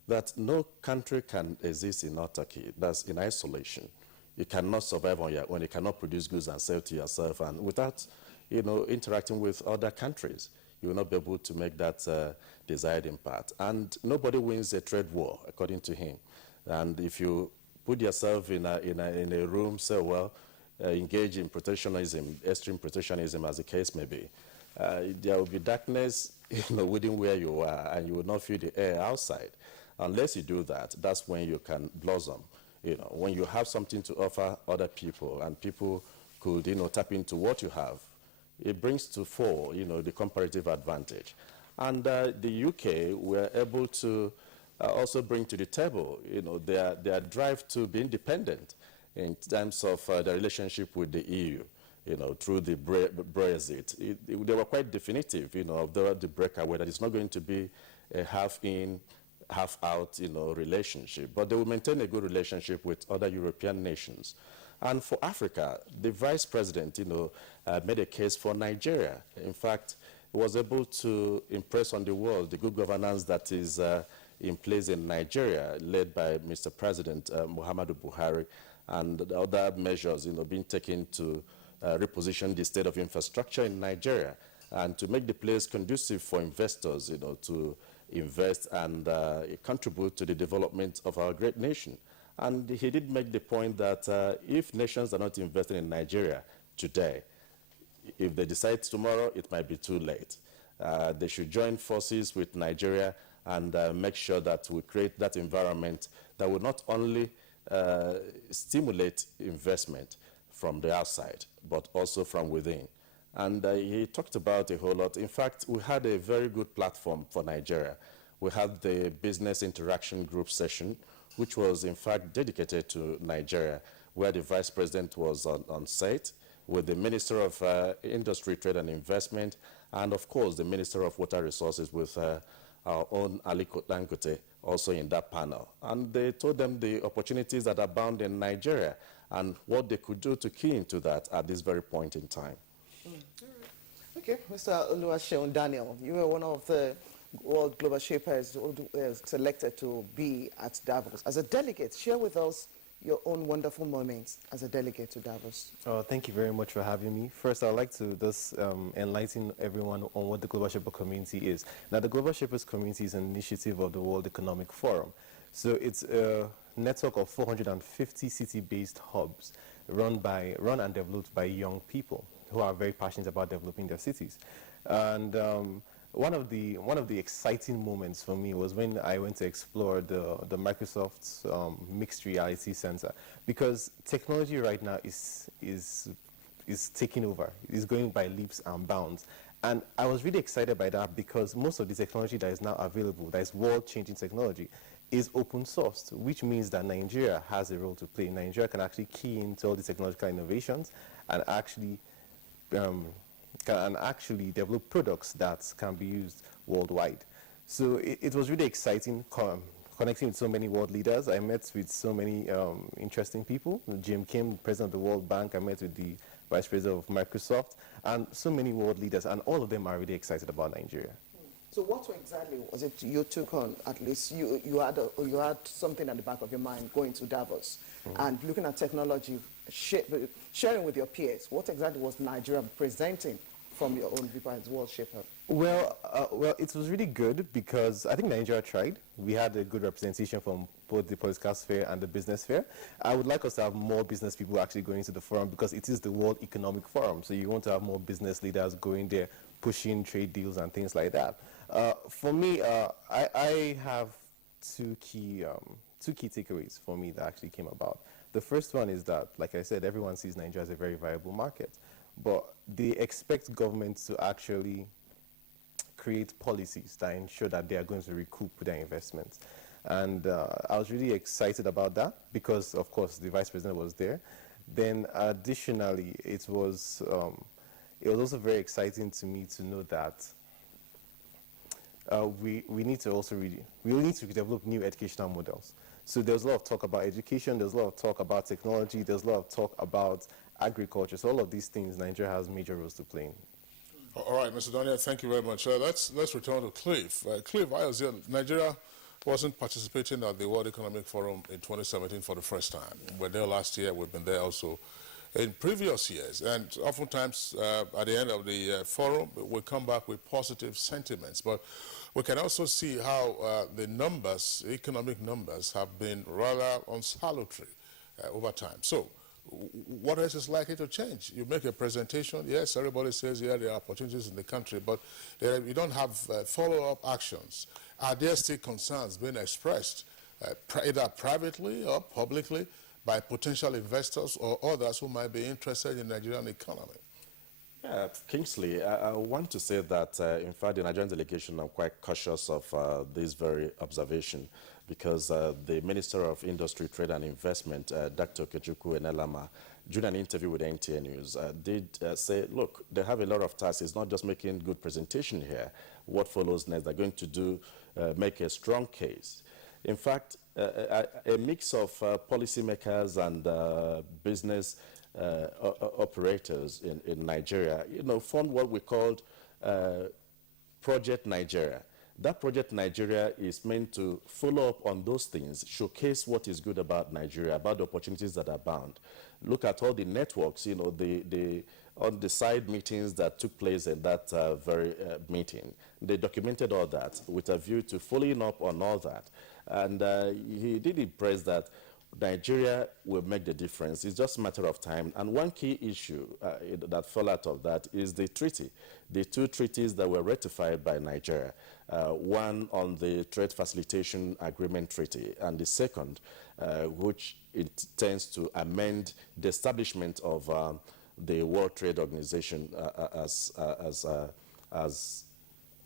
that no country can exist in autarky, that's in isolation. You cannot survive on your own, you cannot produce goods and sell to yourself, and without, interacting with other countries, you will not be able to make that desired impact. And nobody wins a trade war, according to him. And if you put yourself in a room, say, well, engage in protectionism, extreme protectionism, as the case may be, there will be darkness, within where you are, and you will not feel the air outside. Unless you do that, that's when you can blossom. When you have something to offer other people, and people could, tap into what you have, it brings to fore, the comparative advantage. And the UK were able to also bring to the table, their drive to be independent in terms of the relationship with the EU, through the Brexit. They were quite definitive, of the breakaway, that it's not going to be a half-in, half-out, relationship, but they will maintain a good relationship with other European nations. And for Africa, the vice president, made a case for Nigeria. In fact, he was able to impress on the world the good governance that is in place in Nigeria, led by Mr. President Muhammadu Buhari, and other measures, being taken to reposition the state of infrastructure in Nigeria, and to make the place conducive for investors, to invest and contribute to the development of our great nation. And he did make the point that if nations are not investing in Nigeria today, if they decide tomorrow, it might be too late. They should join forces with Nigeria and make sure that we create that environment that will not only stimulate investment from the outside, but also from within. And he talked about a whole lot. In fact, we had a very good platform for Nigeria. We had the Business Interaction Group session, which was in fact dedicated to Nigeria, where the Vice President was on site, with the Minister of Industry, Trade and Investment, and of course the Minister of Water Resources, with our own Aliko Dangote also in that panel. And they told them the opportunities that abound in Nigeria and what they could do to key into that at this very point in time. Okay, Mr. Oluwaseun Daniel, you were one of the World Global Shapers selected to be at Davos. As a delegate, share with us your own wonderful moments as a delegate to Davos. Oh, thank you very much for having me. First, I'd like to just enlighten everyone on what the Global Shaper Community is. Now, the Global Shapers Community is an initiative of the World Economic Forum. So it's a network of 450 city-based hubs run and developed by young people. who are very passionate about developing their cities. And one of the exciting moments for me was when I went to explore the Microsoft's mixed reality center, because technology right now is taking over. It's going by leaps and bounds. And I was really excited by that because most of the technology that is now available, that is world-changing technology, is open sourced, which means that Nigeria has a role to play. Nigeria can actually key into all the technological innovations and actually develop products that can be used worldwide. So it was really exciting connecting with so many world leaders. I met with so many interesting people. Jim Kim, president of the World Bank. I met with the vice president of Microsoft, and so many world leaders, and all of them are really excited about Nigeria. So what exactly was it you took on? At least you had something at the back of your mind going to Davos and looking at technology, sharing with your peers. What exactly was Nigeria presenting from your own viewpoint as World Shaper? Well, it was really good because I think Nigeria tried. We had a good representation from both the political sphere and the business sphere. I would like us to have more business people actually going to the forum because it is the World Economic Forum. So you want to have more business leaders going there, pushing trade deals and things like that. For me, I have two key takeaways for me that actually came about. The first one is that, like I said, everyone sees Nigeria as a very viable market, but they expect governments to actually create policies that ensure that they are going to recoup their investments. And I was really excited about that because, of course, the vice president was there. Then, additionally, it was also very exciting to me to know that we need to develop new educational models. So there's a lot of talk about education, there's a lot of talk about technology, there's a lot of talk about agriculture. So all of these things, Nigeria has major roles to play in. All right, Mr. Daniel, thank you very much. Let's return to Cliff. Cliff, I was here. Nigeria wasn't participating at the World Economic Forum in 2017 for the first time. We were there last year. We've been there also in previous years. And oftentimes, at the end of the forum, we come back with positive sentiments. But we can also see how the numbers, economic numbers, have been rather unsalutary over time. So, what else is likely to change? You make a presentation, yes, everybody says, yeah, there are opportunities in the country, but you don't have follow-up actions. Are there still concerns being expressed, either privately or publicly, by potential investors or others who might be interested in the Nigerian economy? Yeah, Kingsley, I want to say that, in fact, the Nigerian delegation are quite cautious of this very observation because the Minister of Industry, Trade and Investment, Dr. Okechukwu Enelama, during an interview with NTA News, did say, look, they have a lot of tasks. It's not just making good presentation here. What follows next? They're going to do, make a strong case. In fact, a mix of policymakers and business operators in Nigeria, formed what we called Project Nigeria. That Project Nigeria is meant to follow up on those things, showcase what is good about Nigeria, about the opportunities that are bound. Look at all the networks, on the side meetings that took place at that very meeting. They documented all that with a view to following up on all that. And he did impress that Nigeria will make the difference. It's just a matter of time. And one key issue that fell out of that is the treaty. The two treaties that were ratified by Nigeria. One on the Trade Facilitation Agreement Treaty, and the second, which intends to amend the establishment of the World Trade Organization as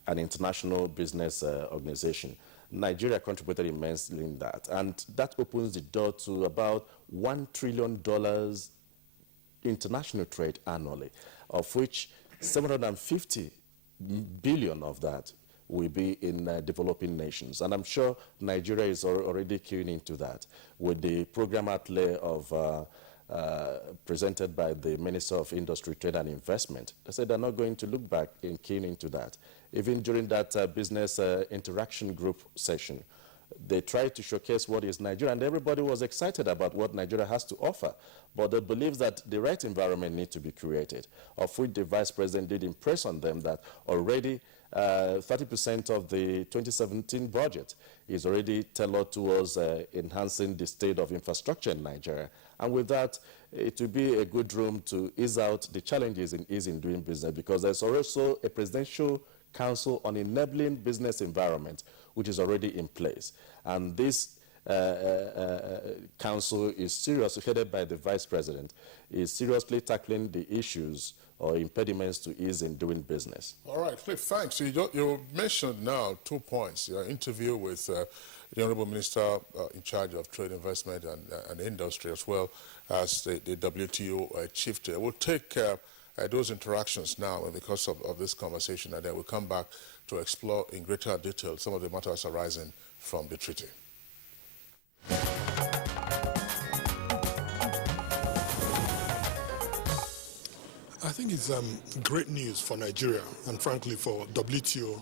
an international business organization. Nigeria contributed immensely in that, and that opens the door to about $1 trillion international trade annually, of which 750 billion of that will be in developing nations. And I'm sure Nigeria is already keying into that with the program outlay of presented by the Minister of Industry, Trade and Investment. They said they're not going to look back in keying into that. Even during that business interaction group session, they tried to showcase what is Nigeria, and everybody was excited about what Nigeria has to offer. But they believe that the right environment needs to be created, of which the Vice President did impress on them that already 30% of the 2017 budget is already tailored towards enhancing the state of infrastructure in Nigeria. And with that, it will be a good room to ease out the challenges in ease in doing business, because there's also a presidential council on enabling business environment, which is already in place. And this council is seriously headed by the vice president, is seriously tackling the issues or impediments to ease in doing business. All right, Cliff, thanks. You mentioned now 2 points. Your interview with the Honorable Minister in charge of Trade, Investment and Industry, as well as the WTO chief. We'll take those interactions now in the course of this conversation, and then we'll come back to explore in greater detail some of the matters arising from the treaty. I think it's great news for Nigeria and frankly for WTO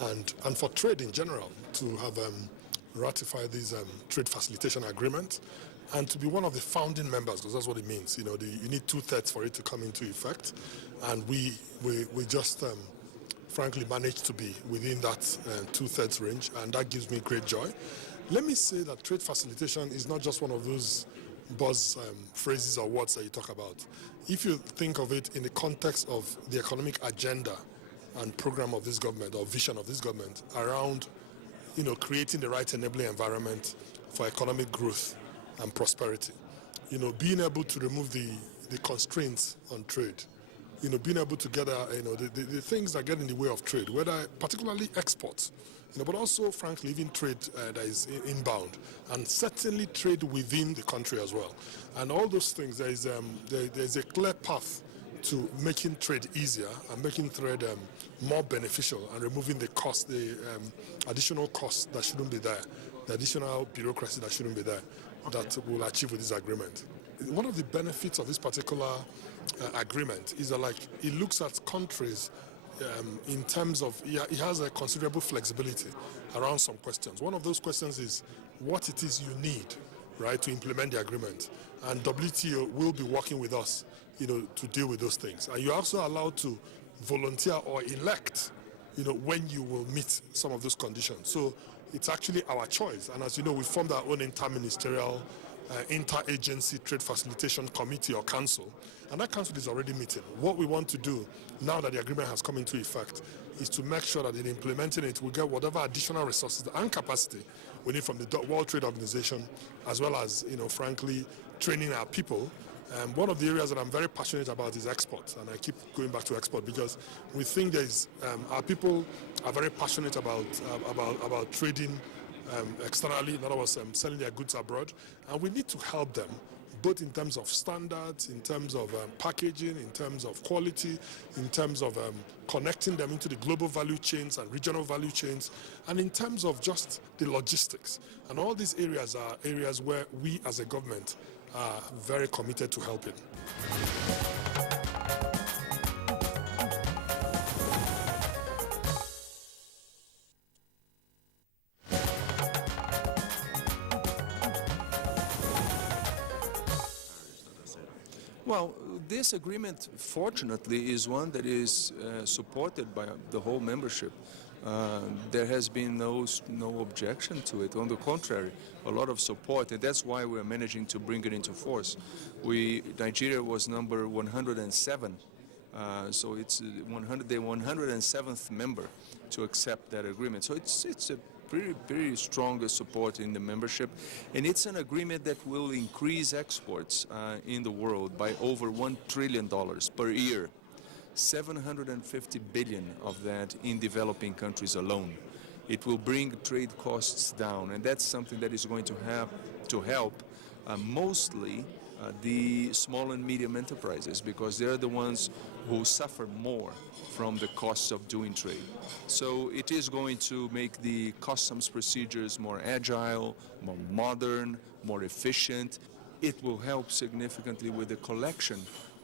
and for trade in general to have ratified this trade facilitation agreement and to be one of the founding members, because that's what it means. You know, you need 2/3 for it to come into effect, and we just frankly managed to be within that 2/3 range, and that gives me great joy. Let me say that trade facilitation is not just one of those buzz phrases or words that you talk about. If you think of it in the context of the economic agenda and program of this government or vision of this government around, you know, creating the right enabling environment for economic growth and prosperity, you know, being able to remove the constraints on trade, you know, being able to get the things that get in the way of trade, whether particularly exports, you know, but also, frankly, even trade that is inbound, and certainly trade within the country as well. And all those things, there's a clear path to making trade easier and making trade more beneficial and removing the cost, the additional costs that shouldn't be there, the additional bureaucracy that shouldn't be there, that we'll achieve with this agreement. One of the benefits of this particular agreement is that, like, it looks at countries in terms of, it has a considerable flexibility around some questions. One of those questions is what it is you need, right, to implement the agreement. And WTO will be working with us, you know, to deal with those things. And you're also allowed to volunteer or elect, you know, when you will meet some of those conditions. So it's actually our choice. And as you know, we formed our own interministerial interagency trade facilitation committee or council, and that council is already meeting. What we want to do now that the agreement has come into effect is to make sure that in implementing it, we get whatever additional resources and capacity we need from the World Trade Organization, as well as, you know, frankly, training our people. One of the areas that I'm very passionate about is export, and I keep going back to export because we think there's our people are very passionate about trading externally, in other words, selling their goods abroad, and we need to help them both in terms of standards, in terms of packaging, in terms of quality, in terms of connecting them into the global value chains and regional value chains, and in terms of just the logistics. And all these areas are areas where we as a government are very committed to helping. Well, this agreement, fortunately, is one that is supported by the whole membership. There has been no objection to it. On the contrary, a lot of support, and that's why we're managing to bring it into force. Nigeria was number 107, so it's the 107th member to accept that agreement. So it's a very strong support in the membership, and it's an agreement that will increase exports in the world by over $1 trillion per year. 750 billion of that in developing countries alone. It will bring trade costs down, and that's something that is going to help mostly the small and medium enterprises, because they're the ones who suffer more from the costs of doing trade. So it is going to make the customs procedures more agile, more modern, more efficient. It will help significantly with the collection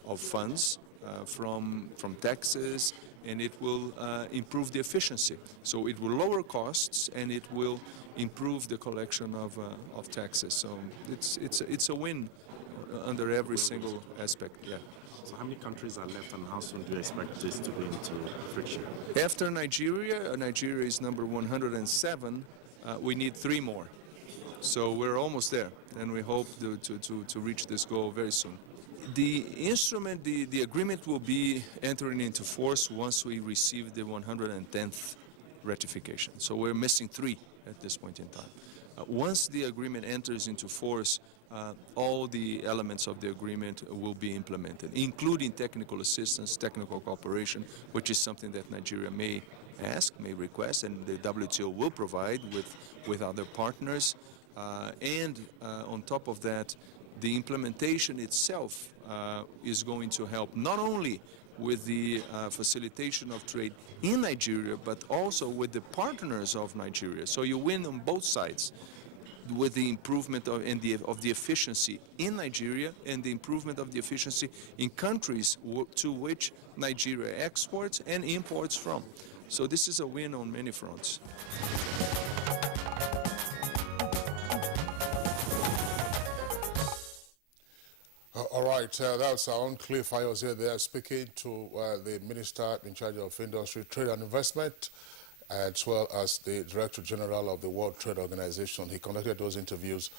of funds from taxes, and it will improve the efficiency. So it will lower costs, and it will improve the collection of taxes. So it's a win under every single aspect. Yeah. So how many countries are left, and how soon do you expect this to go into friction? After Nigeria, Nigeria is number 107. We need 3 more. So we're almost there, and we hope to reach this goal very soon. The instrument, the agreement will be entering into force once we receive the 110th ratification. So we're missing 3 at this point in time. Once the agreement enters into force, all the elements of the agreement will be implemented, including technical assistance, technical cooperation, which is something that Nigeria may ask, may request, and the WTO will provide with other partners. On top of that, the implementation itself is going to help not only with the facilitation of trade in Nigeria, but also with the partners of Nigeria. So you win on both sides, with the improvement of the efficiency in Nigeria and the improvement of the efficiency in countries to which Nigeria exports and imports from. So this is a win on many fronts. All right, that's our own Cliff Ayos here. They are speaking to the Minister in charge of Industry, Trade and Investment, as well as the Director General of the World Trade Organization. He conducted those interviews,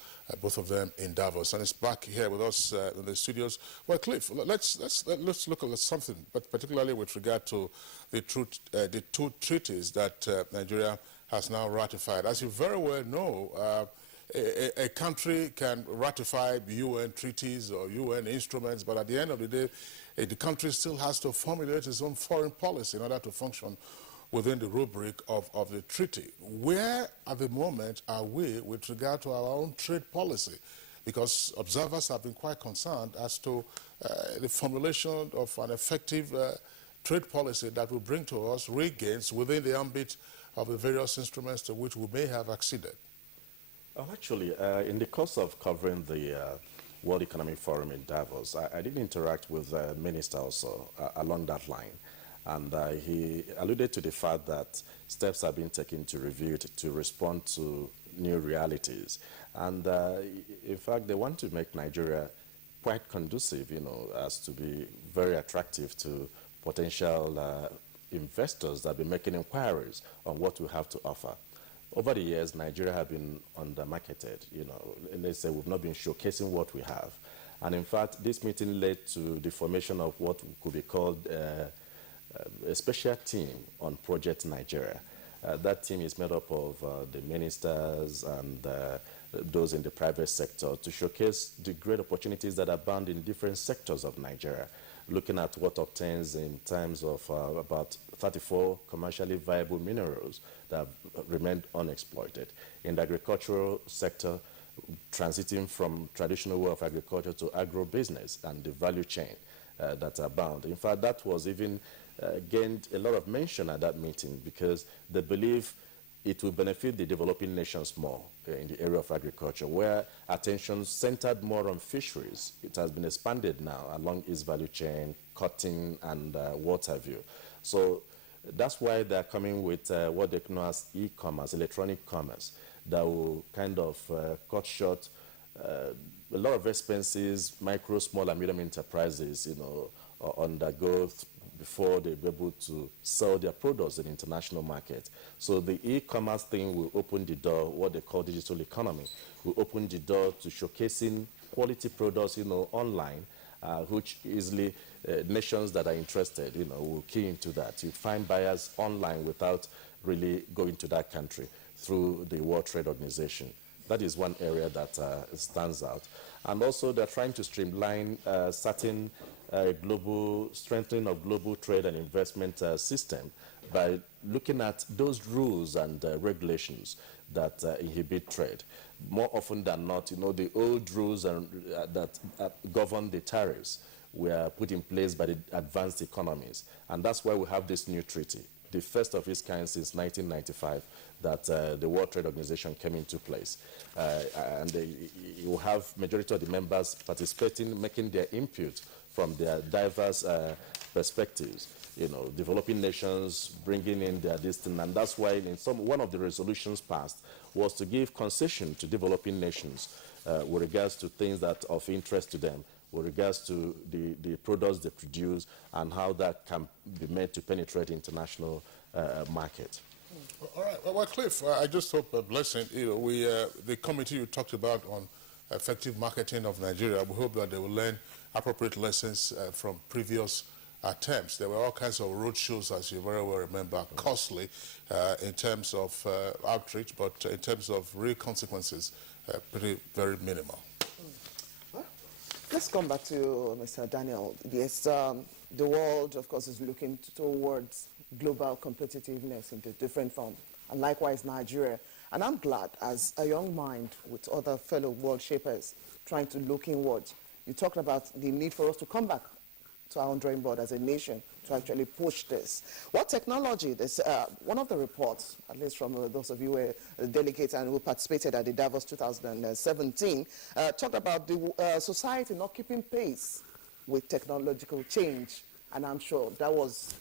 both of them in Davos, and he's back here with us in the studios. Well, Cliff, let's look at something, but particularly with regard to the 2 treaties that Nigeria has now ratified. As you very well know, a country can ratify UN treaties or UN instruments, but at the end of the day, the country still has to formulate its own foreign policy in order to function within the rubric of the treaty. Where at the moment are we with regard to our own trade policy? Because observers have been quite concerned as to the formulation of an effective trade policy that will bring to us real gains within the ambit of the various instruments to which we may have acceded. Actually, in the course of covering the World Economic Forum in Davos, I did interact with the minister also along that line. And he alluded to the fact that steps have been taken to review it, to respond to new realities. And in fact, they want to make Nigeria quite conducive, as to be very attractive to potential investors that be making inquiries on what we have to offer. Over the years, Nigeria have been undermarketed, and they say we've not been showcasing what we have. And in fact, this meeting led to the formation of what could be called a special team on Project Nigeria. That team is made up of the ministers and those in the private sector to showcase the great opportunities that abound in different sectors of Nigeria, looking at what obtains in terms of about 34 commercially viable minerals that have remained unexploited. In the agricultural sector, transiting from traditional way of agriculture to agro-business and the value chain that abound. In fact, that was even gained a lot of mention at that meeting because they believe it will benefit the developing nations more in the area of agriculture, where attention centered more on fisheries. It has been expanded now along its value chain, cotton, and what have you. So that's why they're coming with what they know as e-commerce, electronic commerce, that will kind of cut short a lot of expenses micro, small, and medium enterprises, undergo before they're able to sell their products in the international market. So the e-commerce thing will open the door, what they call digital economy, will open the door to showcasing quality products, online, which easily nations that are interested, will key into that. You find buyers online without really going to that country through the World Trade Organization. That is one area that stands out. And also they're trying to streamline certain strengthening of global trade and investment system by looking at those rules and regulations that inhibit trade. More often than not, the old rules that govern the tariffs were put in place by the advanced economies. And that's why we have this new treaty, the first of its kind since 1995, that the World Trade Organization came into place. And you have majority of the members participating, making their input from their diverse perspectives. Developing nations bringing in their destiny, and that's why one of the resolutions passed was to give concession to developing nations with regards to things that are of interest to them, with regards to the products they produce and how that can be made to penetrate international market. All right. Well, Cliff, I just hope, Blessing, the committee you talked about on effective marketing of Nigeria, we hope that they will learn appropriate lessons from previous attempts. There were all kinds of road shows, as you very well remember, costly in terms of outreach, but in terms of real consequences, very minimal. Let's come back to Mr. Daniel. Yes, the world, of course, is looking towards global competitiveness in the different form, and likewise Nigeria. And I'm glad, as a young mind with other fellow world shapers trying to look inward, you talked about the need for us to come back to our own drawing board as a nation to actually push this. What technology? This, one of the reports, at least from those of you who were delegates and who participated at the Davos 2017, talked about the society not keeping pace with technological change. And I'm sure that was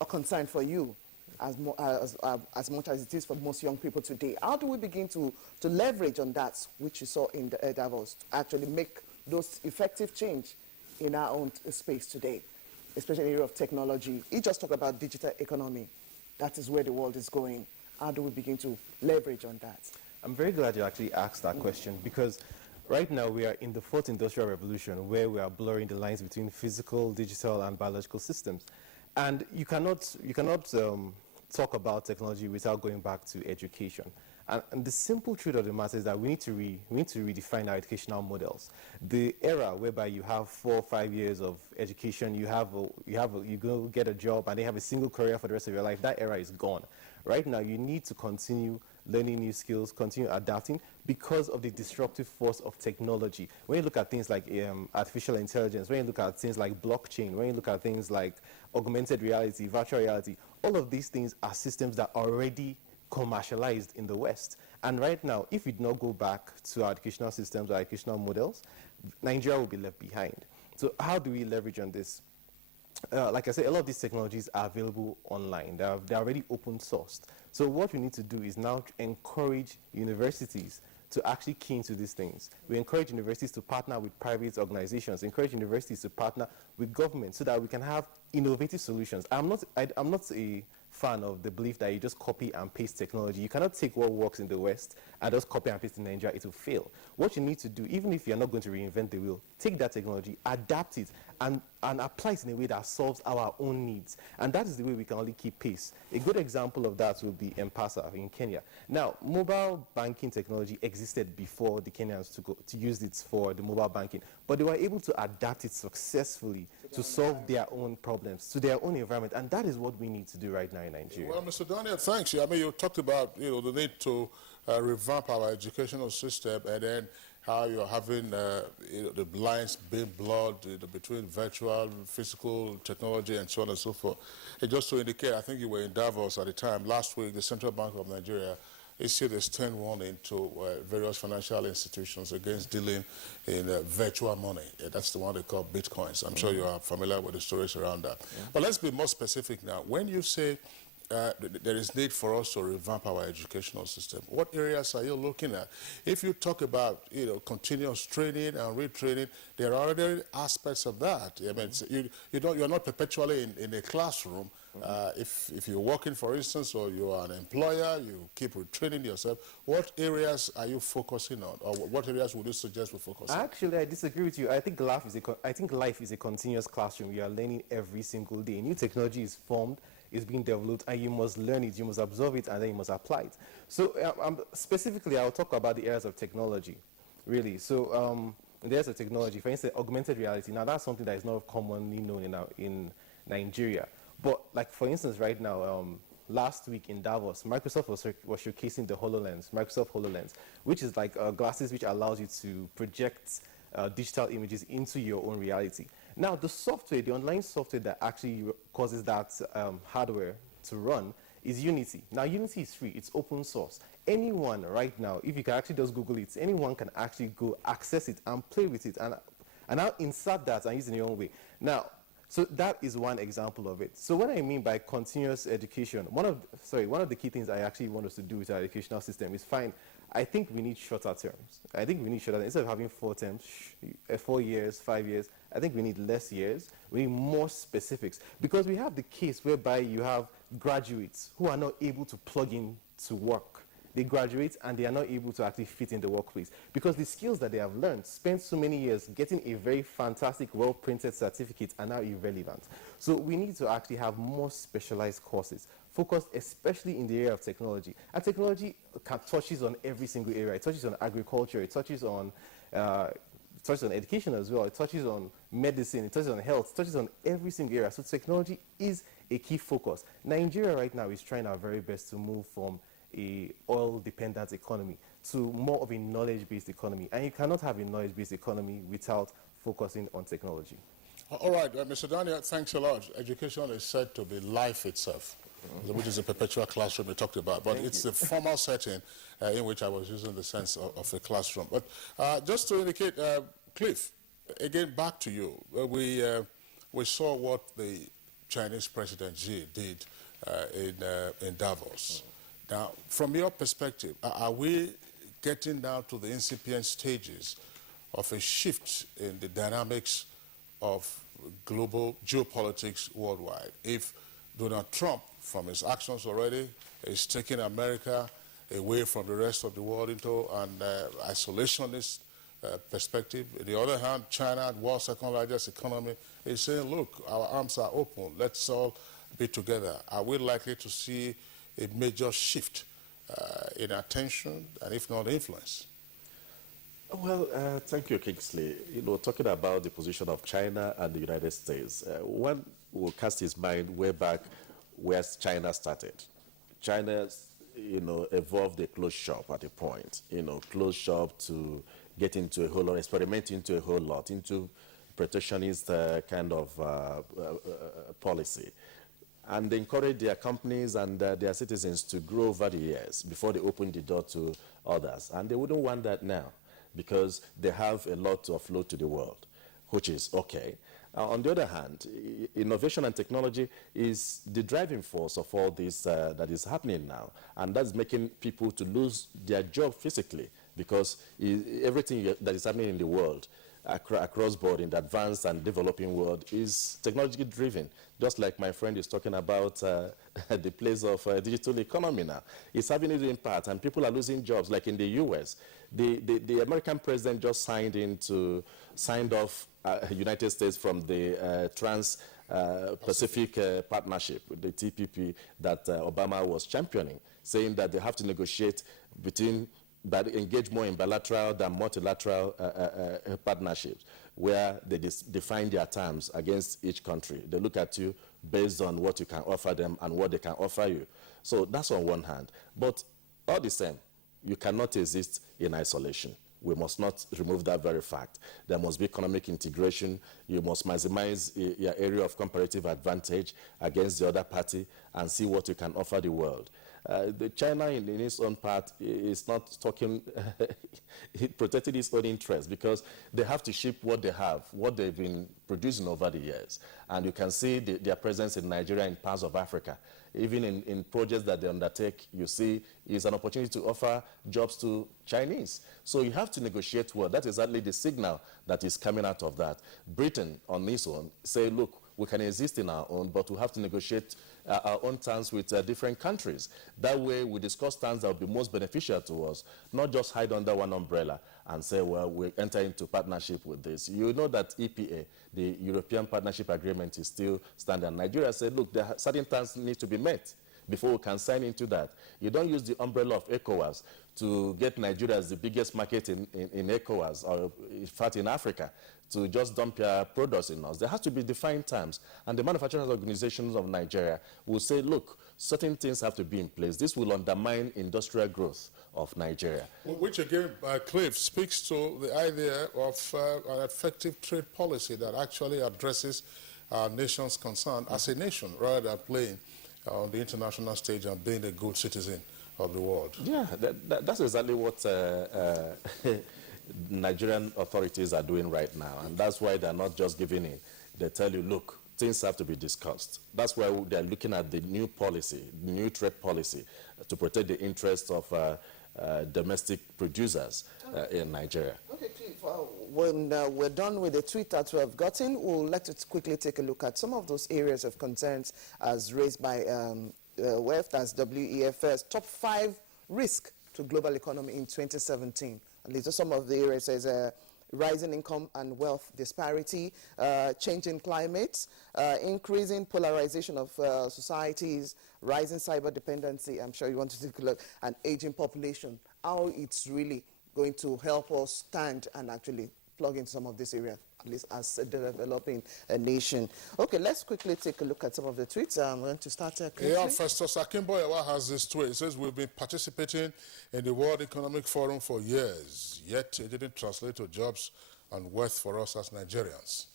a concern for you as much as it is for most young people today. How do we begin to leverage on that, which you saw in the Davos, to actually make those effective change in our own space today, especially in the area of technology? You just talked about digital economy. That is where the world is going. How do we begin to leverage on that? I'm very glad you actually asked that question, because right now we are in the fourth industrial revolution, where we are blurring the lines between physical, digital, and biological systems. And you cannot talk about technology without going back to education. And the simple truth of the matter is that we need to redefine our educational models. The era whereby you have 4 or 5 years of education, you go get a job and they have a single career for the rest of your life, that era is gone. Right now, you need to continue learning new skills, continue adapting because of the disruptive force of technology. When you look at things like artificial intelligence, when you look at things like blockchain, when you look at things like augmented reality, virtual reality, all of these things are systems that are already commercialized in the West. And right now, if we do not go back to our educational systems, our educational models, Nigeria will be left behind. So how do we leverage on this? Like I said, a lot of these technologies are available online. They're already open sourced. So what we need to do is now encourage universities to actually key into these things. We encourage universities to partner with private organizations, encourage universities to partner with government so that we can have innovative solutions. I'm not a fan of the belief that you just copy and paste technology. You cannot take what works in the West and just copy and paste in Nigeria. It will fail. What you need to do, even if you're not going to reinvent the wheel, take that technology, adapt it, and apply it in a way that solves our own needs. And that is the way we can only keep pace. A good example of that will be M-Pesa in Kenya. Now, mobile banking technology existed before the Kenyans to use it for the mobile banking, but they were able to adapt it successfully to solve their own problems, to their own environment, and that is what we need to do right now in Nigeria. Well, Mr. Daniel, thanks. I mean, you talked about the need to revamp our educational system, and then how you're having the lines being blurred between virtual, physical technology, and so on and so forth. And just to indicate, I think you were in Davos at the time. Last week, the Central Bank of Nigeria issued a stern warning to various financial institutions against dealing in virtual money. That's the one they call bitcoins. I'm sure you are familiar with the stories around that. Yeah. But let's be more specific now. When you say there is need for us to revamp our educational system, what areas are you looking at? If you talk about continuous training and retraining, there are other aspects of that. I mean, you're not perpetually in a classroom. If you're working, for instance, or you are an employer, you keep retraining yourself. What areas are you focusing on, or what areas would you suggest we focus on? Actually, I disagree with you. I think life is a continuous classroom. You are learning every single day. New technology is formed, is being developed, and you must learn it, you must absorb it, and then you must apply it. So specifically, I'll talk about the areas of technology, really. So in the areas of technology, for instance, augmented reality. Now, that's something that is not commonly known in Nigeria. But like, for instance, right now, last week in Davos, Microsoft was showcasing the HoloLens, Microsoft HoloLens, which is like glasses which allows you to project digital images into your own reality. Now, the software, the online software that actually causes that hardware to run is Unity. Now, Unity is free. It's open source. Anyone right now, if you can actually just Google it, anyone can actually go access it and play with it and now insert that and use it in your own way. Now, so that is one example of it. So what I mean by continuous education, one of the key things I actually want us to do with our educational system is I think we need shorter terms. I think we need shorter, instead of having 4 terms, 4 years, 5 years, I think we need less years. We need more specifics, because we have the case whereby you have graduates who are not able to plug in to work. They graduate and they are not able to actually fit in the workplace because the skills that they have learned, spent so many years getting a very fantastic, well-printed certificate, are now irrelevant. So we need to actually have more specialized courses, focused especially in the area of technology. And technology touches on every single area. It touches on agriculture, it touches on education as well, it touches on medicine, it touches on health, it touches on every single area. So technology is a key focus. Nigeria right now is trying our very best to move from a oil-dependent economy to more of a knowledge-based economy. And you cannot have a knowledge-based economy without focusing on technology. All right, Mr. Daniel, thanks a lot. Education is said to be life itself, which is a perpetual classroom we talked about. But it's the formal setting in which I was using the sense of a classroom. But just to indicate, Cliff, again, back to you. We saw what the Chinese President Xi did in Davos. Now, from your perspective, are we getting down to the incipient stages of a shift in the dynamics of global geopolitics worldwide? If Donald Trump, from his actions already, is taking America away from the rest of the world into an isolationist perspective. On the other hand, China, the world's second largest economy, is saying, look, our arms are open, let's all be together. Are we likely to see a major shift in attention and, if not, influence? Well, thank you, Kingsley. You know, talking about the position of China and the United States, one will cast his mind way back where China started. China, you know, evolved a closed shop at a point, you know, closed shop to get into a whole lot, experiment into a whole lot, into protectionist kind of policy. And they encourage their companies and their citizens to grow over the years before they open the door to others. And they wouldn't want that now because they have a lot to offload to the world, which is okay. On the other hand, innovation and technology is the driving force of all this that is happening now. And that's making people to lose their job physically because everything that is happening in the world across board in the advanced and developing world is technology driven, just like my friend is talking about the place of digital economy now. It's having an impact and people are losing jobs, like in the US. The American president just signed off United States from the Trans-Pacific Partnership, the TPP that Obama was championing, saying that they have to negotiate but engage more in bilateral than multilateral partnerships, where they define their terms against each country. They look at you based on what you can offer them and what they can offer you. So that's on one hand. But all the same, you cannot exist in isolation. We must not remove that very fact. There must be economic integration. You must maximize your area of comparative advantage against the other party and see what you can offer the world. China, in its own part, is not talking, it protected its own interests because they have to ship what they have, what they've been producing over the years. And you can see their presence in Nigeria and parts of Africa. Even in projects that they undertake, you see, is an opportunity to offer jobs to Chinese. So you have to negotiate well. That's exactly the signal that is coming out of that. Britain, on its own, say, look, we can exist in our own, but we have to negotiate our own terms with different countries. That way, we discuss terms that will be most beneficial to us, not just hide under one umbrella and say, well, we enter into partnership with this. You know that EPA, the European Partnership Agreement, is still standing. Nigeria said, look, there are certain terms need to be met before we can sign into that. You don't use the umbrella of ECOWAS to get Nigeria as the biggest market in ECOWAS, or in fact in Africa, to just dump your products in us. There has to be defined terms. And the manufacturers organizations of Nigeria will say, look, certain things have to be in place. This will undermine industrial growth of Nigeria. Well, which again, Cliff, speaks to the idea of an effective trade policy that actually addresses our nation's concern as a nation, rather than playing on the international stage and being a good citizen of the world. Yeah, that's exactly what Nigerian authorities are doing right now, and that's why they're not just giving in. They tell you, look, things have to be discussed. That's why they're looking at the new policy, the new trade policy, to protect the interests of domestic producers in Nigeria. Okay, Cliff, when we're done with the tweet that we have gotten, we'll like to quickly take a look at some of those areas of concerns as raised by WEF, that's WEF's top 5 risk to global economy in 2017. And these are some of the areas as rising income and wealth disparity, changing climate, increasing polarization of societies, rising cyber dependency, I'm sure you want to take a look, and aging population, how it's really going to help us stand and actually plug in some of this area, at least as a developing nation. Okay, let's quickly take a look at some of the tweets. I'm going to start. Yeah, Festus Akimboyewa has this tweet. It says, we've been participating in the World Economic Forum for years, yet it didn't translate to jobs and wealth for us as Nigerians.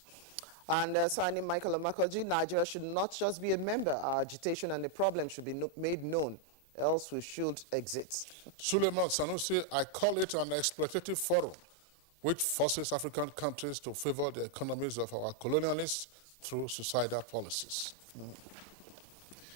And signing Michael Omakoji, Nigeria should not just be a member. Our agitation and the problem should be made known, else we should exit. Suleiman Sanusi, I call it an exploitative forum which forces African countries to favor the economies of our colonialists through suicidal policies.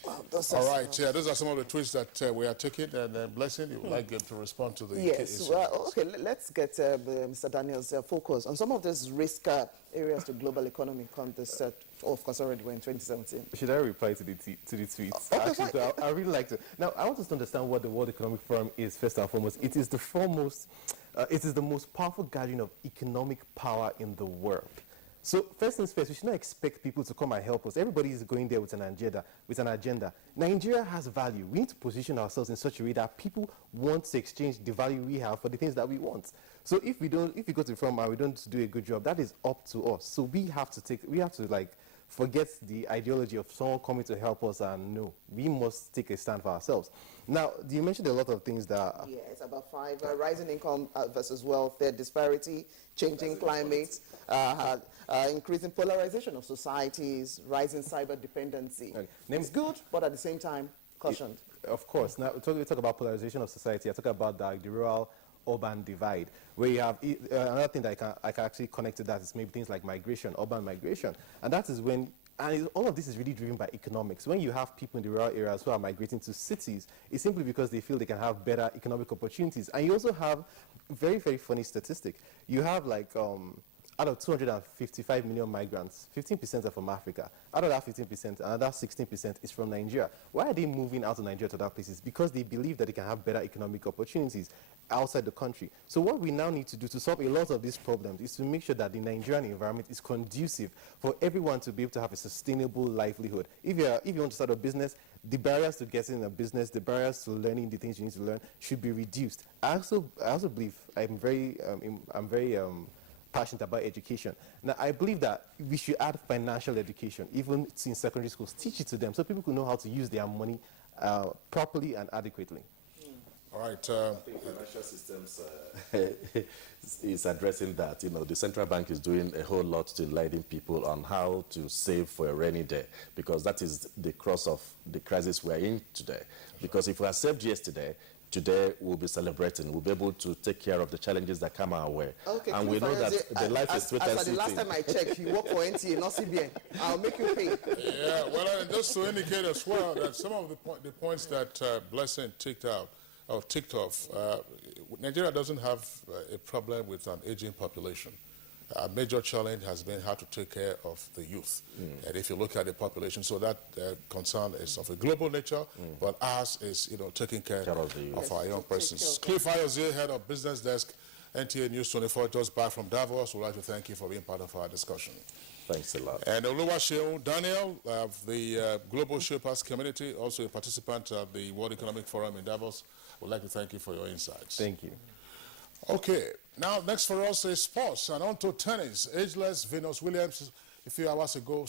Well, all right, yeah, those are some of the tweets that we are taking, and Blessing, you would like them to respond to the Yes, well, okay, let's get Mr. Daniel's focus on some of these risk areas to global economic contest. Of course, already we're in 2017. Should I reply to the tweets? Okay, actually, I really like to. Now, I want us to understand what the World Economic Forum is, first and foremost. It is the foremost, it is the most powerful gathering of economic power in the world. So first things first, we should not expect people to come and help us. Everybody is going there with an agenda. Nigeria has value. We need to position ourselves in such a way that people want to exchange the value we have for the things that we want. So if we go to the forum and we don't do a good job, that is up to us. So we have to like forget the ideology of someone coming to help us, and no, we must take a stand for ourselves. Now, you mentioned a lot of things that... Yes, about 5, rising income versus wealth, disparity, changing climate, increasing polarization of societies, rising cyber dependency. Okay. It's good, but at the same time, cautioned. Of course. Now, we talk about polarization of society. I talk about the rural-urban divide, where you have another thing that I can actually connect to that is maybe things like migration, urban migration. And that is when, and all of this is really driven by economics. When you have people in the rural areas who are migrating to cities, it's simply because they feel they can have better economic opportunities. And you also have very, very funny statistic. You have like, out of 255 million migrants, 15% are from Africa. Out of that 15%, another 16% is from Nigeria. Why are they moving out of Nigeria to other places? Because they believe that they can have better economic opportunities outside the country. So what we now need to do to solve a lot of these problems is to make sure that the Nigerian environment is conducive for everyone to be able to have a sustainable livelihood. If you want to start a business, the barriers to getting a business, the barriers to learning the things you need to learn should be reduced. I also believe, I'm very passionate about education. Now, I believe that we should add financial education, even in secondary schools. Teach it to them so people can know how to use their money properly and adequately. All right. I think financial systems is addressing that. You know, the central bank is doing a whole lot to enlighten people on how to save for a rainy day, because that is the crux of the crisis we are in today. Because if we had saved yesterday, today we'll be celebrating. We'll be able to take care of the challenges that come our way. Okay, and we know that the life expectancy... As the last time I checked, you work for NTA, not CBN. I'll make you pay. Yeah, well, just to indicate as well that some of the points that Blessing ticked off, Nigeria doesn't have a problem with an aging population. A major challenge has been how to take care of the youth. And if you look at the population, so that concern is of a global nature, but ours is, taking care of our young persons. Cliff Ayoze, head of business desk, NTA News 24, just back from Davos. We'd like to thank you for being part of our discussion. Thanks a lot. And Oluwaseun Daniel of the Global Shapers Community, also a participant of the World Economic Forum in Davos, would like to thank you for your insights. Thank you. Okay, now next for us is sports, and on to tennis. Ageless Venus Williams a few hours ago